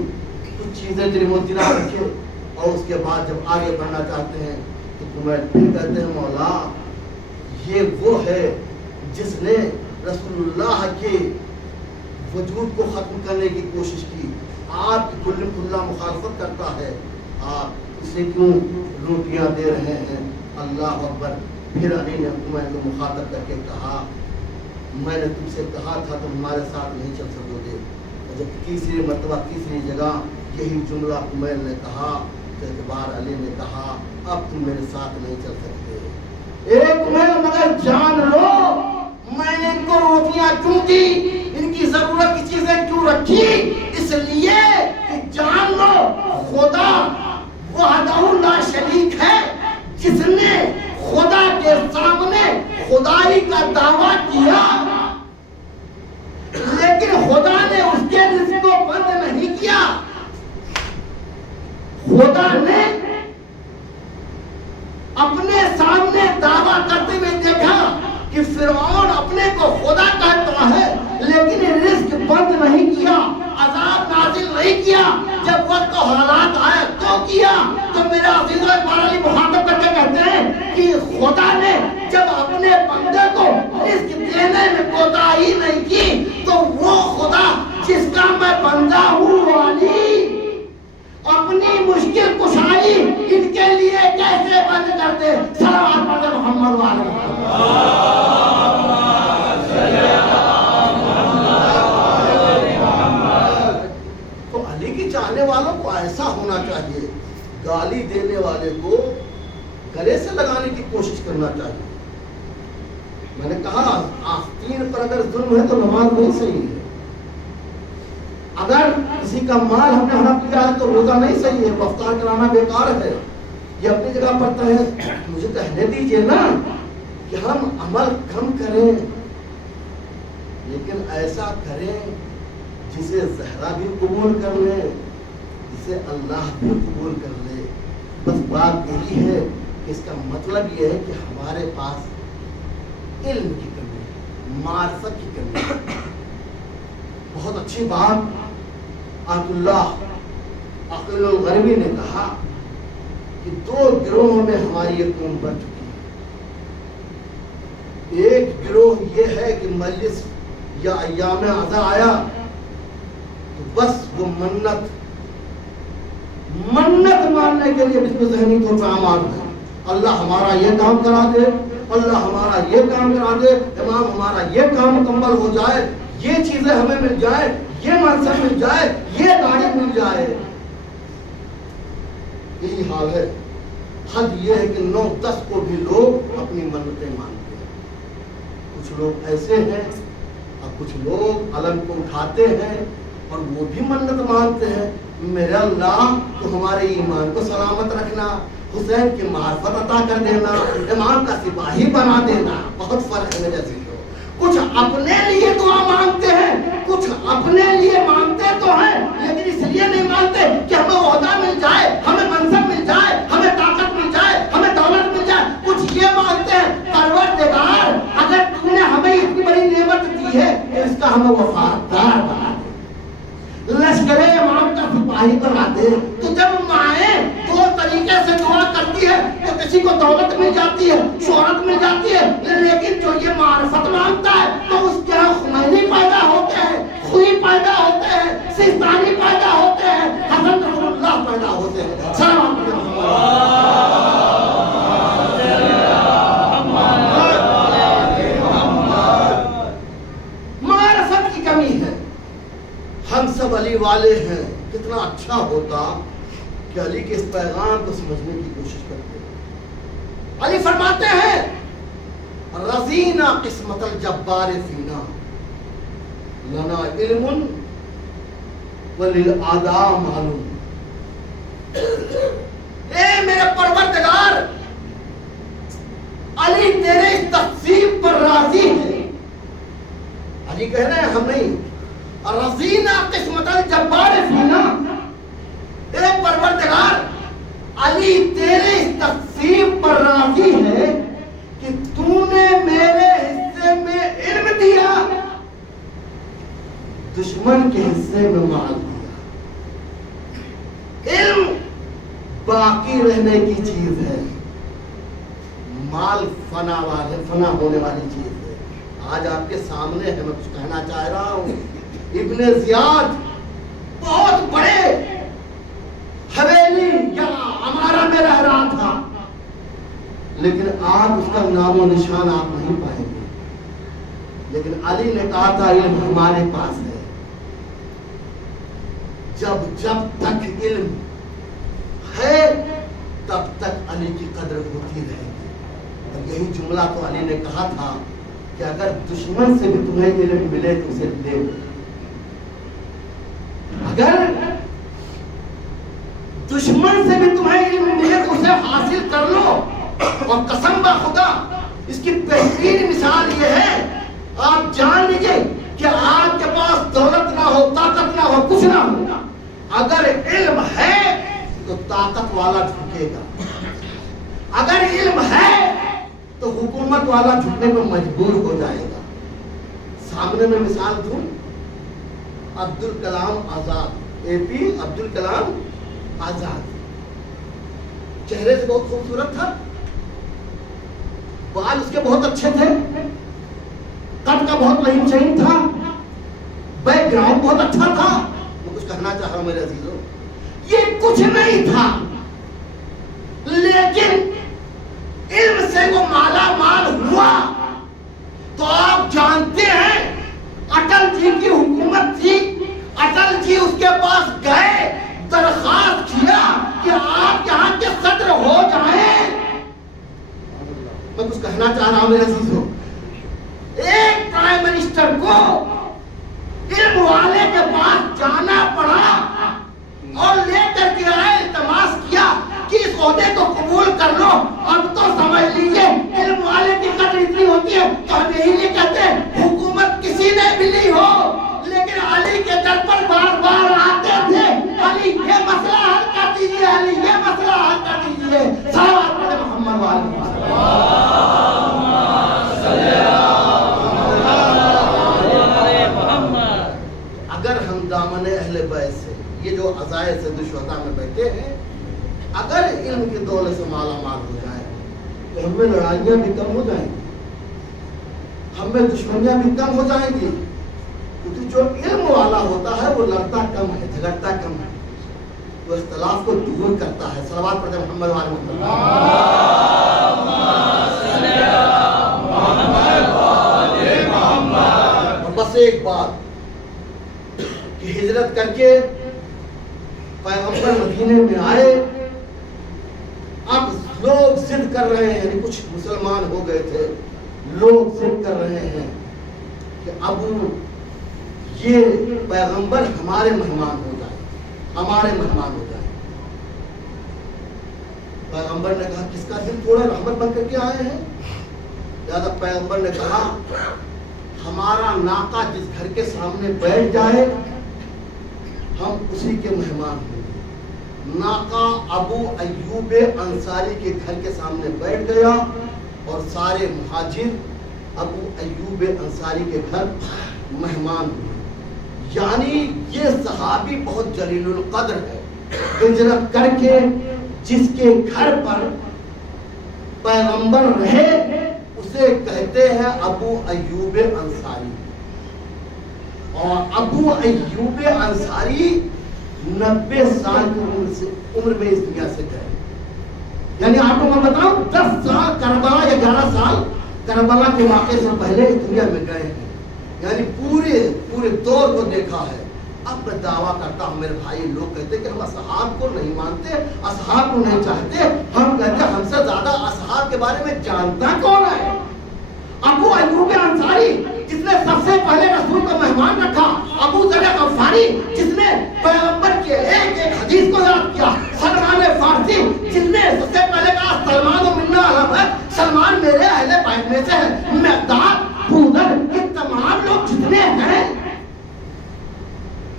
کچھ چیزیں درموترا رکھے، اور اس کے بعد جب آگے بڑھنا چاہتے ہیں تو کمیل پھر کہتے ہیں مولا یہ وہ ہے جس نے رسول اللہ کے وجود کو ختم کرنے کی کوشش کی، آپ کی کل کھلا مخالفت کرتا ہے، آپ اسے کیوں روٹیاں دے رہے ہیں؟ اللہ اکبر۔ پھر علی نے کمیل کو مخاطب کر کے کہا میں نے تم سے کہا تھا تم ہمارے ساتھ نہیں چل سکو گے۔ اور جب تیسری مرتبہ تیسری جگہ یہی جملہ کمیل نے کہا تو ایک بار علی نے کہا اب تم میرے ساتھ نہیں چل سکتے۔ ایک کمیل مگر جان لو میں نے ان کو روٹیاں کیوں دی، ان کی ضرورت کی چیزیں کیوں رکھی، اس لیے کہ جان لو خدا وحدہ لا شریک ہے جس نے خدا کے سامنے خدائی کا دعویٰ کیا لیکن خدا نے اس کے رزق کو بند نہیں کیا۔ خدا نے اپنے سامنے دعویٰ کرتے ہوئے دیکھا کہ فرعون اپنے کو خدا کہتا ہے لیکن رزق بند نہیں کیا، عذاب نازل نہیں کیا، جب وقت و حالات آئے تو کیا۔ تو میرے عزیزوں اقبال علی مخاطب کر کے کہتے ہیں کہ خدا نے جب اپنے بندے کو رزق دینے میں کوتاہی نہیں کی تو وہ خدا جس کا میں بندہ ہوں علی اپنی مشکل کشائی ان کے لیے کیسے بند کر دے۔ صلوات پڑھیں محمد وعلی تو علی کی چاہنے والوں کو ایسا ہونا چاہیے، گالی دینے والے کو گلے سے لگانے کی کوشش کرنا چاہیے۔ میں نے کہا آستین پر اگر ظلم ہے تو نماز نہیں صحیح ہے، اگر کسی کا مال ہم نے ہڑپ لیا ہے تو روزہ نہیں صحیح ہے، افطار کرانا بیکار ہے۔ یہ اپنی جگہ پڑتا ہے، مجھے کہنے دیجئے نا کہ ہم عمل کم کریں لیکن ایسا کریں جسے زہرا بھی قبول کر لے، جسے اللہ بھی قبول کر لے۔ بس بات یہی ہے کہ اس کا مطلب یہ ہے کہ ہمارے پاس علم کی کمی ہے، معرفت کی کمی ہے۔ بہت اچھی بات آیت اللہ عقیل الغربی نے کہا کہ دو گروہوں میں ہماری یہ قوم بڑھ چکی ہے۔ ایک گروہ یہ ہے کہ مجلس یا ایام عزا آیا تو بس وہ منت ماننے کے لیے بسم ذہنی طور پر آماد ہے، اللہ ہمارا یہ کام کرا دے، اللہ ہمارا یہ کام کرا دے، امام ہمارا یہ کام مکمل ہو جائے، یہ چیزیں ہمیں مل جائے، یہ منصب مل جائے، یہ گاڑی مل جائے۔ یہی حال ہے۔ حد یہ ہے کہ 9-10 کو بھی لوگ اپنی منتیں مانتے ہیں۔ کچھ لوگ ایسے ہیں اب کچھ لوگ علم کو اٹھاتے ہیں اور وہ بھی منت مانتے ہیں، میرے اللہ تو ہمارے ایمان کو سلامت رکھنا، حسین کی معرفت عطا کر دینا، امام کا سپاہی بنا دینا۔ بہت فرق ہے میرے عزیزو، کچھ اپنے لیے دعا مانگتے ہیں، کچھ اپنے لیے مانگتے تو ہیں لیکن اس لیے نہیں مانگتے کہ ہمیں عہدہ مل جائے، ہمیں منصب مل جائے، ہمیں طاقت مل جائے، ہمیں دولت مل جائے۔ کچھ یہ مانگتے ہیں پروردگار اگر تو نے ہمیں اتنی بڑی نعمت دی ہے تو اس کا ہمیں وفادار بنا دے، لشکر امام کا سپاہی بنا دے۔ تو جب مائیں دو طریقے سے دعا کرتی ہے تو کسی کو دولت مل جاتی ہے، شہرت مل جاتی ہے، لیکن جو یہ معرفت مانگتا ہے تو اس کے خمینی پیدا ہوتے ہیں، خوئی پیدا ہوتے ہیں، سیستانی پیدا ہوتے ہیں، حضرت رسول اللہ پیدا ہوتے ہیں۔ سلام معرفت کی کمی ہے، ہم سب علی والے ہیں۔ کتنا اچھا ہوتا کہ علی کے اس پیغام کو سمجھنے کی کوشش کرتے ہیں۔ علی فرماتے ہیں رضینا قسمت الجبار فینا لنا علم وللآداء معلوم۔ اے میرے پروردگار، علی تیرے اس تقسیم پر راضی ہے۔ علی کہہ رہے ہیں ہم نہیں، رضینا قسمت الجبار فینا، اے پروردگار علی تیرے اس تقسیم پر راضی ہے کہ تو نے میرے حصے میں علم دیا، دشمن کے حصے میں مال دیا۔ علم باقی رہنے کی چیز ہے، مال فنا ہونے والی چیز ہے۔ آج آپ کے سامنے ہے، میں کچھ کہنا چاہ رہا ہوں، ابن زیاد بہت بڑے حویلی یا عمارہ میں رہ رہا تھا، لیکن آج اس کا نام و نشان آپ نہیں پائیں گے۔ لیکن علی نے کہا تھا علم ہمارے پاس ہے۔ جب تک علم ہے تب تک علی کی قدر ہوتی رہے گی۔ اور یہی جملہ تو علی نے کہا تھا کہ اگر دشمن سے بھی تمہیں علم ملے تو اسے لے لو، اگر دشمن سے بھی تمہیں علم ملے تو اسے حاصل کر لو۔ اور قسم بخدا اس کی بہترین مثال یہ ہے، آپ جان لیجئے کہ آپ کے پاس دولت نہ ہو، طاقت نہ ہو، کچھ نہ ہو، اگر علم ہے تو طاقت والا جھکے گا، اگر علم ہے تو حکومت والا جھکنے پر مجبور ہو جائے گا۔ سامنے میں مثال دوں، عبدالکلام آزاد، اے پی عبدالکلام آزاد، چہرے سے بہت خوبصورت تھا، بال اس کے بہت اچھے تھے، قد کا بہت مہین شہین تھا، بیک گراؤنڈ بہت اچھا تھا۔ میں کچھ کہنا چاہ رہا ہوں میرے عزیزوں، یہ کچھ نہیں تھا، لیکن علم سے وہ مالا مال ہوا۔ تو آپ جانتے ہیں اٹل جی کی حکومت تھی، اٹل جی اس کے پاس گئے، درخواست کیا کہ آپ یہاں کے صدر ہو جائیں۔ میں کچھ کہنا چاہ رہا ہوں میرے عزیزوں، ایک پرائم منسٹر کو علم والے کے پاس جانا پڑا اور لے کر کے آئے، التماس کیا کہ اس عہدے کو قبول کر لو۔ اب تو سمجھ لیجئے علم والے کی قدر اتنی ہوتی ہے تو ہم یہی نہیں کہتے حکومت کسی نے ملی ہو، لیکن علی کے در پر بار بار آتے تھے، علی یہ مسئلہ حل کر دیجئے، علی یہ مسئلہ حل کر دیجئے۔ صلوات پڑھیں محمد والے اگر ہم دامن اہل بیت سے، یہ جو عزائے سید الشہداء میں بیٹھے ہیں، اگر علم کی دولت سے مالا مال ہو جائے تو ہم میں لڑائیاں بھی کم ہو جائیں گی، ہم میں دشمنیاں بھی کم ہو جائیں گی، کیونکہ جو علم والا ہوتا ہے وہ لڑتا کم ہے، جھگڑتا کم ہے، وہ اختلاف کو دور کرتا ہے۔ صلوات پڑھیں محمد والے محمد۔ اور بس ایک بات کہ ہجرت کر کے پیغمبر مدینے میں آئے، اب لوگ ضد کر رہے ہیں، یعنی کچھ مسلمان ہو گئے تھے، لوگ ضد کر رہے ہیں کہ ابو یہ پیغمبر ہمارے مہمان ہو جائے، ہمارے مہمان ہو جائے۔ پیغمبر نے کہا کس کا دل تھوڑا رحمت بن کر کے آئے ہیں؟ لہٰذا پیغمبر نے کہا ہمارا ناقہ جس گھر کے سامنے بیٹھ جائے ہم اسی کے مہمان ہوں گے۔ ناقہ ابو ایوب انصاری کے گھر کے سامنے بیٹھ گیا اور سارے مہاجر ابو ایوب انصاری کے گھر مہمان ہوئے۔ یعنی یہ صحابی بہت جلیل القدر ہے، ہجرت کر کے جس کے گھر پر پیغمبر رہے اسے کہتے ہیں ابو ایوب انصاری۔ اور ابو ایوب انصاری 90 سال کی عمر میں اس دنیا سے گئے۔ یعنی آپ کو میں بتاؤں 10 سال کربلا یا 11 سال کربلا کے واقعے سے پہلے اس دنیا میں گئے ہیں، یعنی پورے دور کو دیکھا ہے۔ اب میں دعویٰ کرتا ہوں میرے بھائی، لوگ کہتے کہ ہم اصحاب کو نہیں مانتے، اصحاب کو نہیں چاہتے، ہم کہتے ہم سے زیادہ اصحاب کے بارے میں جانتا کون ہے؟ ابو ایوب انصاری جس نے سب سے پہلے رسول کو مہمان رکھا، ابو ذر غفاری جس نے پیغمبر کے ایک حدیث کو یاد کیا، سلمان فارسی جس نے سب سے پہلے کہا سلمان و منا علم ہے، سلمان میرے اہل بیت میں سے ہے، مقداد، بودر، یہ تمام لوگ جتنے ہیں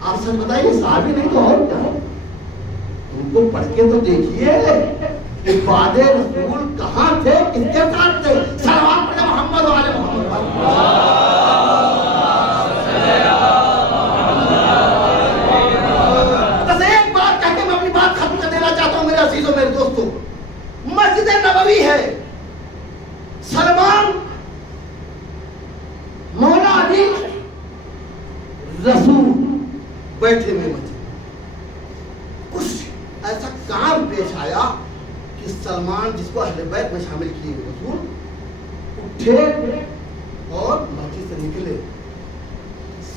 آپ سچ بتائیے صحابی نہیں تو اور کیا؟ ان کو پڑھ کے تو دیکھیے عباد رسول کہاں تھے، کس کے ساتھ تھے؟ صلوات پڑھے محمد و آل محمد۔ بس ایک بات کہہ کے میں اپنی بات ختم کر دینا چاہتا ہوں میرے عزیزوں میرے دوستوں، مسجد نبوی ہے، سلمان مولا علی رسول بیٹھے ہوئے مسجد، کچھ ایسا کام پیش آیا کہ سلمان جس کو اہل بیت میں شامل کیے رسول اٹھے اور مسجد سے نکلے،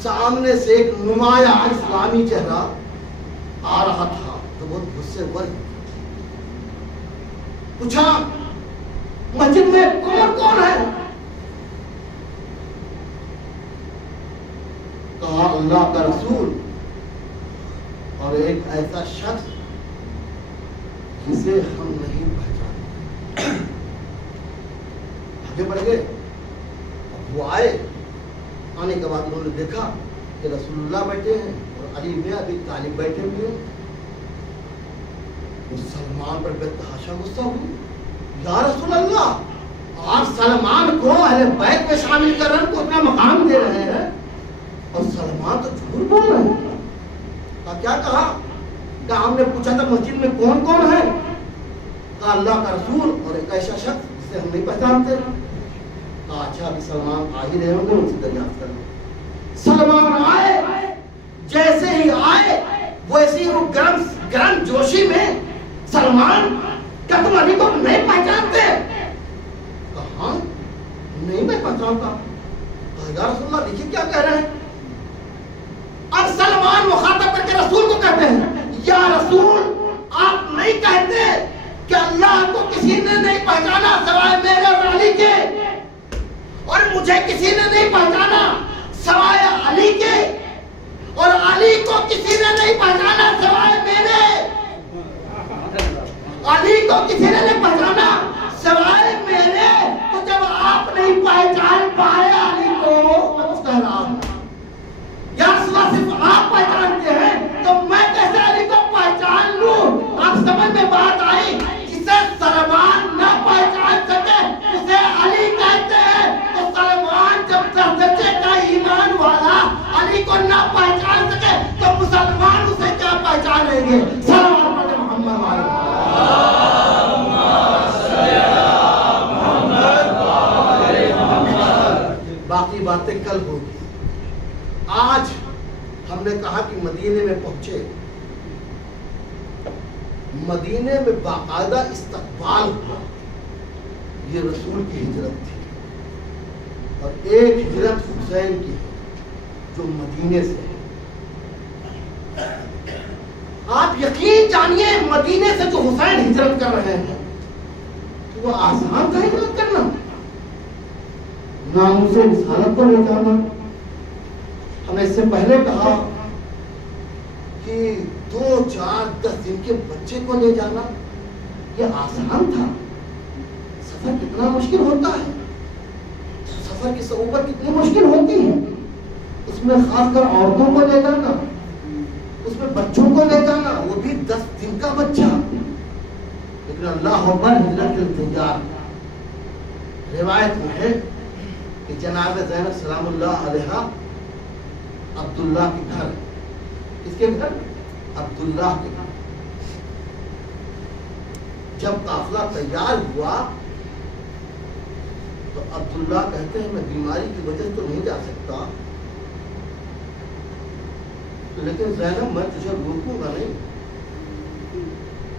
سامنے سے ایک نمایاں اسلامی چہرہ آ رہا تھا تو بہت غصے ور پوچھا مسجد میں کون ہے؟ کہا اللہ کا رسول اور ایک ایسا شخص جسے ہم نہیں پہچانتے۔ آگے بڑھ گئے، وہ آئے، آنے کے بعد انہوں نے دیکھا کہ رسول اللہ بیٹھے ہیں اور علی بن ابی طالب بیٹھے ہوئے ہیں۔ سلمان پر بے تحاشا غصہ ہوئی، یا رسول اللہ آپ سلمان کو اہل بیت میں شامل کر رہے ہیں، کو اتنا مقام دے رہے ہیں اور سلمان تو جھوٹ بول رہے ہیں۔ کیا کہا؟ کہا ہم نے پوچھا تھا مسجد میں کون ہے؟ کہا اللہ کا رسول اور ایک ایسا شخص جسے ہم نہیں پہچانتے۔ کہا اچھا ابھی سلمان آ ہی رہے ہوں گے، ان سے دریافت کر لیں۔ سلمان آئے، جیسے ہی آئے ویسے وہ گرم جوشی میں سلمان کیا تم ابھی کو نہیں پہچانتے؟ کہا نہیں میں پہچانتا۔ کہا یا رسول اللہ دیکھیے کیا کہہ رہے ہیں۔ اب سلمان مخاطب کر کے رسول کو کہتے ہیں یا رسول آپ نہیں کہتے کہ اللہ کو کسی نے نہیں پہچانا سوائے میرے اور علی کے، اور مجھے کسی نے نہیں پہچانا سوائے علی کے، اور علی کو کسی نے نہیں پہچانا سوائے میرے، علی کو کسی نے نہیں پہچانا سوائے میرے۔ تو جب آپ نہیں پہچان پائے علی کو، میں کچھ کہہ رہا ہوں یا رسول اللہ صرف آپ پہچانتے ہیں تو میں کیسے علی کو پہچان لوں؟ آپ سمجھ میں بات آئی؟ جسے سلمان نہ پہچان سکے اسے علی کہتے ہیں، تو سلمان جب درجے کا ایمان والا علی کو نہ پہچان سکے تو مسلمان اسے کیا پہچانیں گے؟ صلوات پڑھے محمد والے۔ باقی باتیں کل ہوگی۔ آج ہم نے کہا کہ مدینے میں پہنچے، مدینے میں باقاعدہ استقبال ہوا، یہ رسول کی ہجرت تھی، اور ایک ہجرت حسین کی ہے جو مدینے سے ہے۔ آپ یقین جانیے مدینے سے جو حسین ہجرت کر رہے ہیں تو وہ آسان تھا ہجرت کرنا، ناموس رسالت کو لے جانا، نے اس سے پہلے کہا کہ 2, 4, 10 دن کے بچے کو لے جانا یہ آسان تھا. سفر کتنا مشکل ہوتا ہے, سفر کی صعوبت کتنی مشکل ہوتی ہے, اس میں خاص کر عورتوں کو لے جانا, اس میں بچوں کو لے جانا, وہ بھی 10 دن کا بچہ. لیکن اللہ اکبر, ہجرت کے تیار. روایت میں ہے کہ جناب زینب سلام اللہ علیہا عبداللہ کے گھر, کس کے گھر؟ عبداللہ کے گھر. جب قافلہ تیار ہوا تو عبداللہ کہتے ہیں میں بیماری کی وجہ تو نہیں جا سکتا, لیکن زینب میں تجھے روکوں گا نہیں,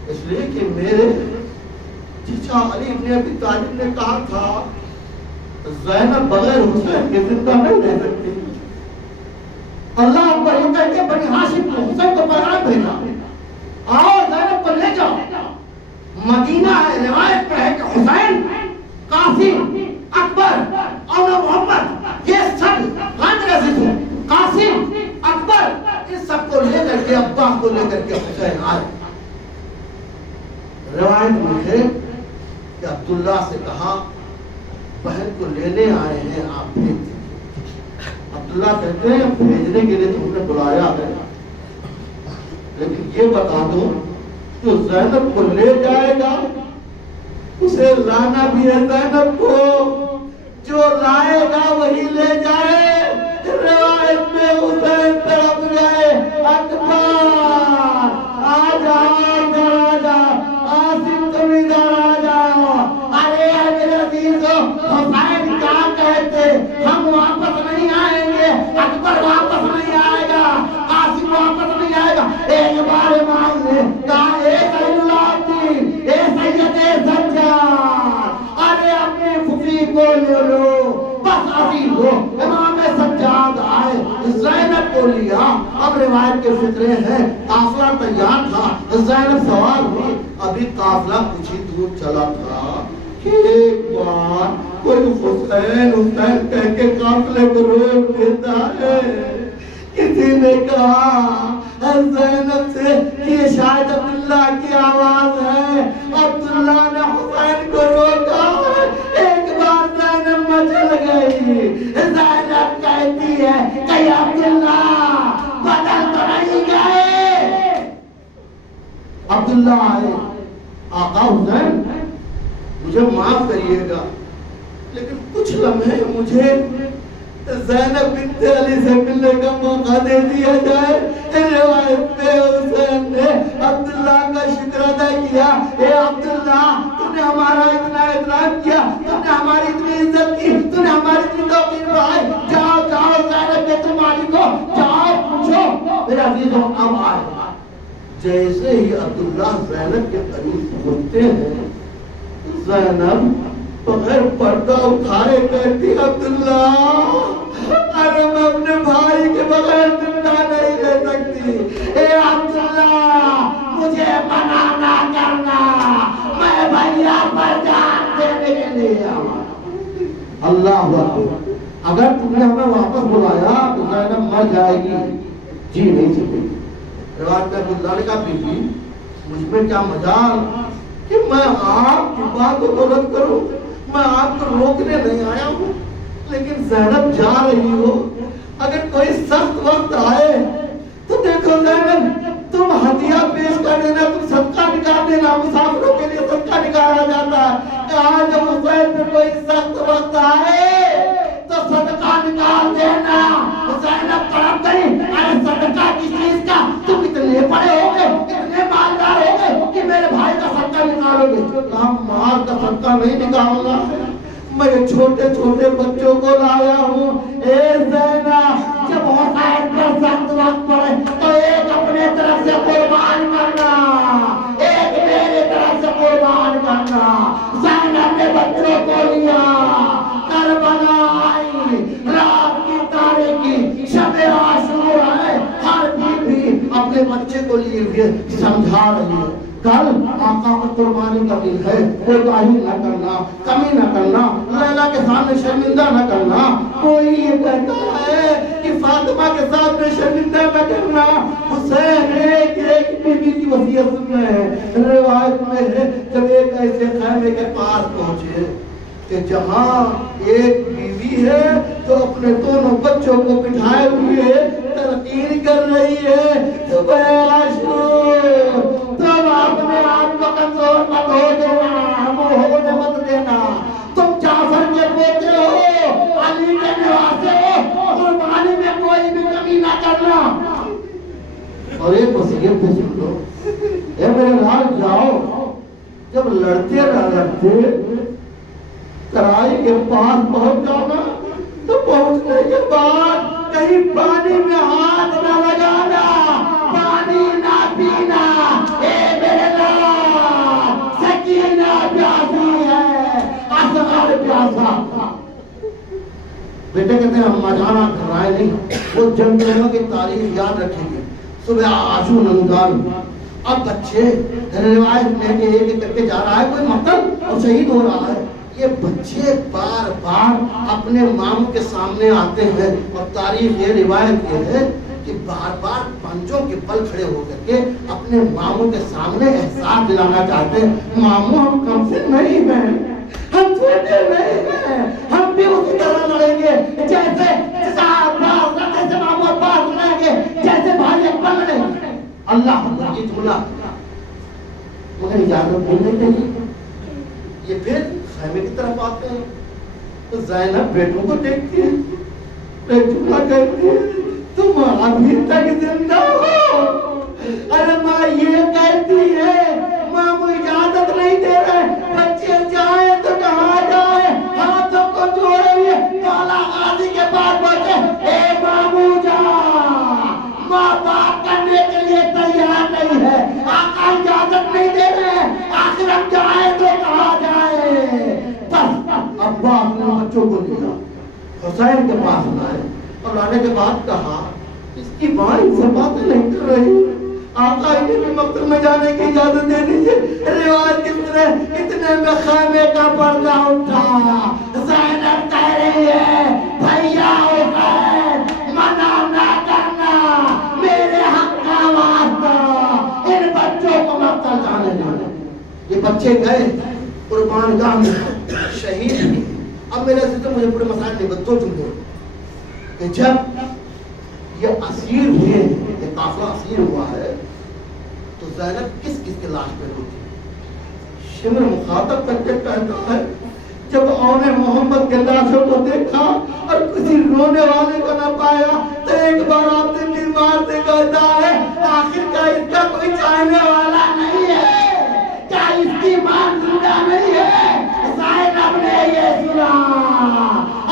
اس لیے کہ میرے چچا علی ابن ابی طالب نے کہا تھا زینب بغیر حسین کے زندہ نہیں رہ سکتی. اللہ اکبر, یہ کہہ کے بنی ہاشم کو حسین کو پیغام بھیجا, آؤ زینب کو لے جاؤ. مدینہ ہے, روایت میں ہے کہ حسین, قاسم, اکبر اور محمد یہ سب قاسم, اکبر, ان سب کو لے کر کے ابا کو لے کر کے حسین آئے. روایت میں ہے کہ عبداللہ سے کہا بہن کو لینے آئے ہیں, آپ بھیج دیجیے. عبداللہ کہتے ہیں بھیجنے کے لیے تم نے بلایا ہے, لیکن یہ بتا دو جو زینب کو لے جائے گا اسے لانا بھی ہے زینب کو, جو لائے گا وہی لے جائے. روایت میں حسین طرف گئے, اکبر آ جا, آصف تم ادھر آ جاؤ. ارے میرے عزیزو, حسین کیا کہتے, ہم واپس نہیں آئیں گے, اکبر واپس نہیں آئے گا, قاسم واپس نہیں آئے گا. ایک بار امام نے کہا اے سیدی, اے سید سجاد, ارے اپنے پھوپھی کو لے لو. بس عزیز ہو, امام سجاد آئے, زینب کو لیا. اب روایت کے فطرے ہیں قافلہ تیار تھا, زینب سوار ہوئی. ابھی قافلہ کچھ ہی دور چلا تھا کہ ایک بار کوئی حسین حسین کہہ کے قافلے کو روک دیتا ہے. کسی نے کہا زینب سے کہ شاید عبداللہ کی آواز ہے. عبداللہ نے حسین کو روکا. ایک بار زینب مچل گئی. زینب کہتی ہے کہ عبداللہ بدل تو نہیں گئے. عبداللہ آئے, آقا حسین مجھے معاف کریے گا, لیکن کچھ لمحے مجھے زینب بنت علی سے ملنے کا موقع دے دیا جائے. روایت میں حسین نے عبداللہ کا شکر ادا کیا. اے عبداللہ, تو نے ہمارا اتنا احترام کیا, تو نے ہماری اتنی عزت کی, تو نے ہماری اتنی توقیر بڑھائی. جاؤ جاؤ زینب کے تمہاری کو جاؤ پوچھو. میرے عزیزوں اب آئے. جیسے ہی عبداللہ زینب کے قریب پہنچتے ہیں, زینب بغیر پردہ اٹھائے کہتی عبداللہ ارے میں اپنے بھائی کے بغیر زندہ نہیں رہ سکتی. اے عبداللہ مجھے منع نہ کرنا, میں بھیا پر جان دینے کے لیے آؤں. اللہ اکبر, اگر تم نے ہمیں واپس بلایا تو زینب مر جائے گی, جی نہیں سکتی. روایت میں عبداللہ نے کہا بی بی مجھ میں کیا مجال کہ میں آپ کی باتوں کو رد کروں, میں آپ کو روکنے نہیں آیا ہوں. لیکن زینب جا رہی ہو, اگر کوئی سخت وقت آئے تو دیکھو زینب تم ہدیہ پیش کر دینا, تم صدقہ نکال دینا. مسافروں کے لیے صدقہ نکالا جاتا ہے. کہا جب حسین پہ کوئی سخت وقت آئے تو صدقہ نکال دینا. زینب تڑپ گئی, ارے صدقہ کس چیز کا, تم اتنے بڑے ہو گئے, اتنے مالدار ہو گئے کہ میرے بھائی کا صدقہ نکالو گے. کہا مال کا صدقہ نہیں نکالوں گا, میں چھوٹے چھوٹے بچوں کو لایا ہوں. اے زینب جب حسین پر سخت وقت پڑے تو ایک اپنے طرف سے قربان کرنا, ایک میرے طرف سے قربان کرنا. زینب نے بچوں کو لیا, کربلا آئی, رات کی تاریکی, شب عاشور ہے, ہر بیوی اپنے بچے کو لیے ہوئے سمجھا رہی ہے. کل آقا کا قربانی کا دن ہے, کوتاہی نہ کرنا, کمی نہ کرنا, لیلا کے سامنے شرمندہ نہ کرنا. کوئی یہ کہتا ہے کہ فاطمہ کے ساتھ میں شرمندہ نہ کرنا. حسین ایک بیوی کی وصیت سن رہے ہیں. روایت میں ہے جب ایک ایسے خیمے کے پاس پہنچے کہ جہاں ایک بیوی ہے تو اپنے دونوں بچوں کو بٹھائے ہوئے تلقین کر رہی ہے. تو تم اپنے آپ کو کمزور مت ہو دینا, ہونے مت دینا. تم جعفر کے پوتے ہو, علی کے نواسے ہو, قربانی میں کوئی بھی کمی نہ کرنا. اور ایک وصیت بھی سن لو, اے میرے لال جاؤ, جب لڑتے کرائی کے پاس پہنچ جانا تو پہنچنے کے بعد کہیں پانی میں ہاتھ نہ لگانا, پانی نہ پینا. اے میرے لال, سکینہ پیاسی ہے, اصغر پیاسا. بیٹے کہتے ہیں ہم جانا کرائے نہیں, وہ جنگلوں کی تاریخ یاد رکھیں گے. صبح آشو نمدار, اب بچے روایت میں کہ ایک کر کے جا رہا ہے کوئی مقتل اور شہید ہو رہا ہے. یہ بچے بار بار اپنے ماموں کے سامنے آتے ہیں اور تاریخ یہ روایت یہ ہے کہ بار بار پنجوں کے بل کھڑے ہو کر کے اپنے ماموں کے سامنے احساس دلانا چاہتے ہیں, ماموں ہم کم سے نہیں ہیں, ہم چھوٹے نہیں ہیں, ہم بھی اسی طرح لڑیں گے جیسے جیسے ماموں عباس لڑیں گے, جیسے بھائی اکبر لڑیں گے. اللہ یہ جملہ مگر اجازت ملنے چاہیے. یہ پھر خیمے کی طرف آتے ہیں تو زینب بیٹوں کو دیکھتی ہے, جملہ کہتی ہے تم ابھی تک زندہ ہو. ارے ماں یہ کہتی ہے ماموں اجازت نہیں دے رہے, بچے جائیں تو کہاں جائیں, ہاتھوں کو جوڑے ہوئے مولا غازی کے پاس پہنچے. اے ماموں جا, ماں بات کرنے کے لیے تیار نہیں ہے, آقا اجازت نہیں دے رہے, آخر ہم جائیں تو کہاں جائیں. بس عباس نے بچوں کو لیا, حسین کے پاس لائے اور لانے کے بعد کہا اس کی ماں ان سے باتیں نہیں کر رہی, آقا انہیں بھی مقتل میں جانے کی اجازت دے دیجیے. روایت کس طرح اتنے میں خیمے کا پردہ اٹھا, زینب کہہ رہی ہے بھیا حسین منع نہ کرنا, میرے حق کا واسطہ ان بچوں کو مقتل جانے دینا. یہ بچے گئے قربان گاہ میں شہید ہوئے. اب میرے سے مجھے پورے مسائل نہیں بس دو جملے کہ جب یہ اسیر ہوئے, یہ قافلہ اسیر ہوا ہے تو زینب کس کس کے لاش پہ ہوتی ہے. شمر مخاطب کر کے کہتا ہے جب آن محمد کے لاشوں کو دیکھا اور کسی رونے والے کو نہ پایا تو ایک بار آپ نے بیمار سے کہتا ہے آخر کا اس کا کوئی چاہنے والا نہیں ہے, کیا اس کی ماں زندہ نہیں ہے. زینب نے یہ سنا,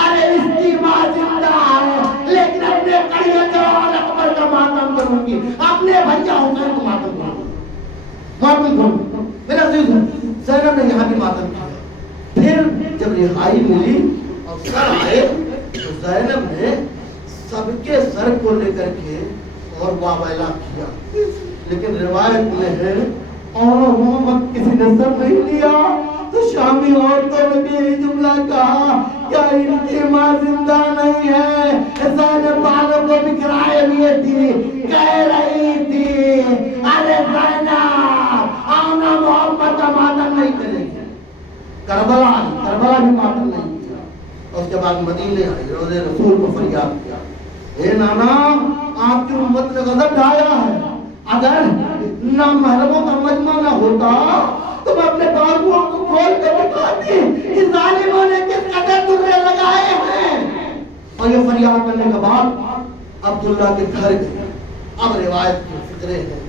ارے اس کی ماں زندہ ہے لیکن اپنے قریت اور اکبر کا ماتم کروں گی, اپنے بھیا حسین کو ماتم کروں گی, ماتم کروں گی. میرا عزیز زینب نے یہاں بھی ماتم کیا. پھر جب رہائی ملی اور سر آئے تو زینب نے سب کے سر کو لے کر کے اور واویلا کیا. لیکن روایت میں ہے اور محمد کسی نے سر نہیں لیا تو شامی عورتوں نے بھی یہی جملہ کہا کیا ان کی ماں زندہ نہیں ہے. زینب بالوں کو بکھرائے ہوئے تھی, کہہ رہی تھی ارے زینب آنا محمد کا ماتم نہیں کرے گی. کربلا بھی ماتم نہیں کیا. اور اس کے بعد مدینے آئی, روزے رسول کو فریاد کیا, اے نانا آپ کی امت نے غضب ڈھایا ہے, اگر نہ محرموں کا مجمع نہ ہوتا تو میں اپنے بازوؤں کو کھول کر بتاتی کہ ظالموں نے کس قدر درے لگائے ہیں. اور یہ فریاد کرنے کے بعد عبداللہ کے گھر گئے. اب روایت کی فکرے ہے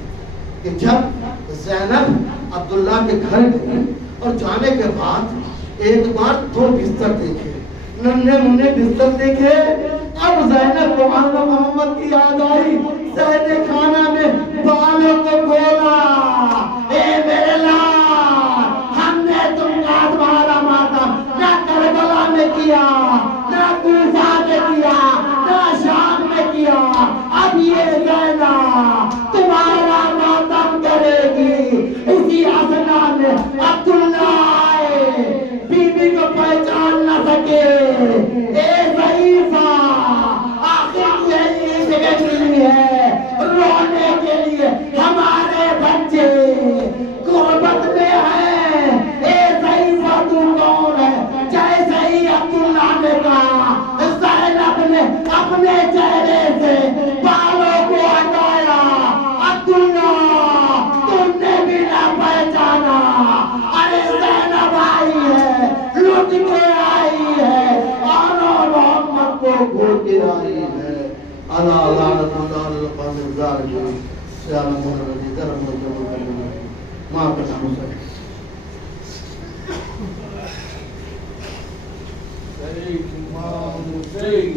کہ جب زینب عبداللہ کے گھر گئی اور جانے کے بعد ایک بار دو بستر دیکھے, ننھے منھے بستر دیکھے. اب زینب کو محمد کی یاد آئی, سہنے کھانا میں بالوں کو کھولا, اے میرے لال ہم نے تم کا تمہارا ماتم نہ کربلا میں کیا, نہ کوفہ میں کیا, نہ شام میں کیا, اب یہ زینب تمہارا ماتم کرے گی. اسی اثنا میں عبداللہ آئے, بی بی کو پہچان نہ سکے, اے ضعیفہ آخر گرائی ہے الا لعنت اللہ علی القوم الظالمین سیانا محمد درم مجمع کرنا ماں کا نام حسین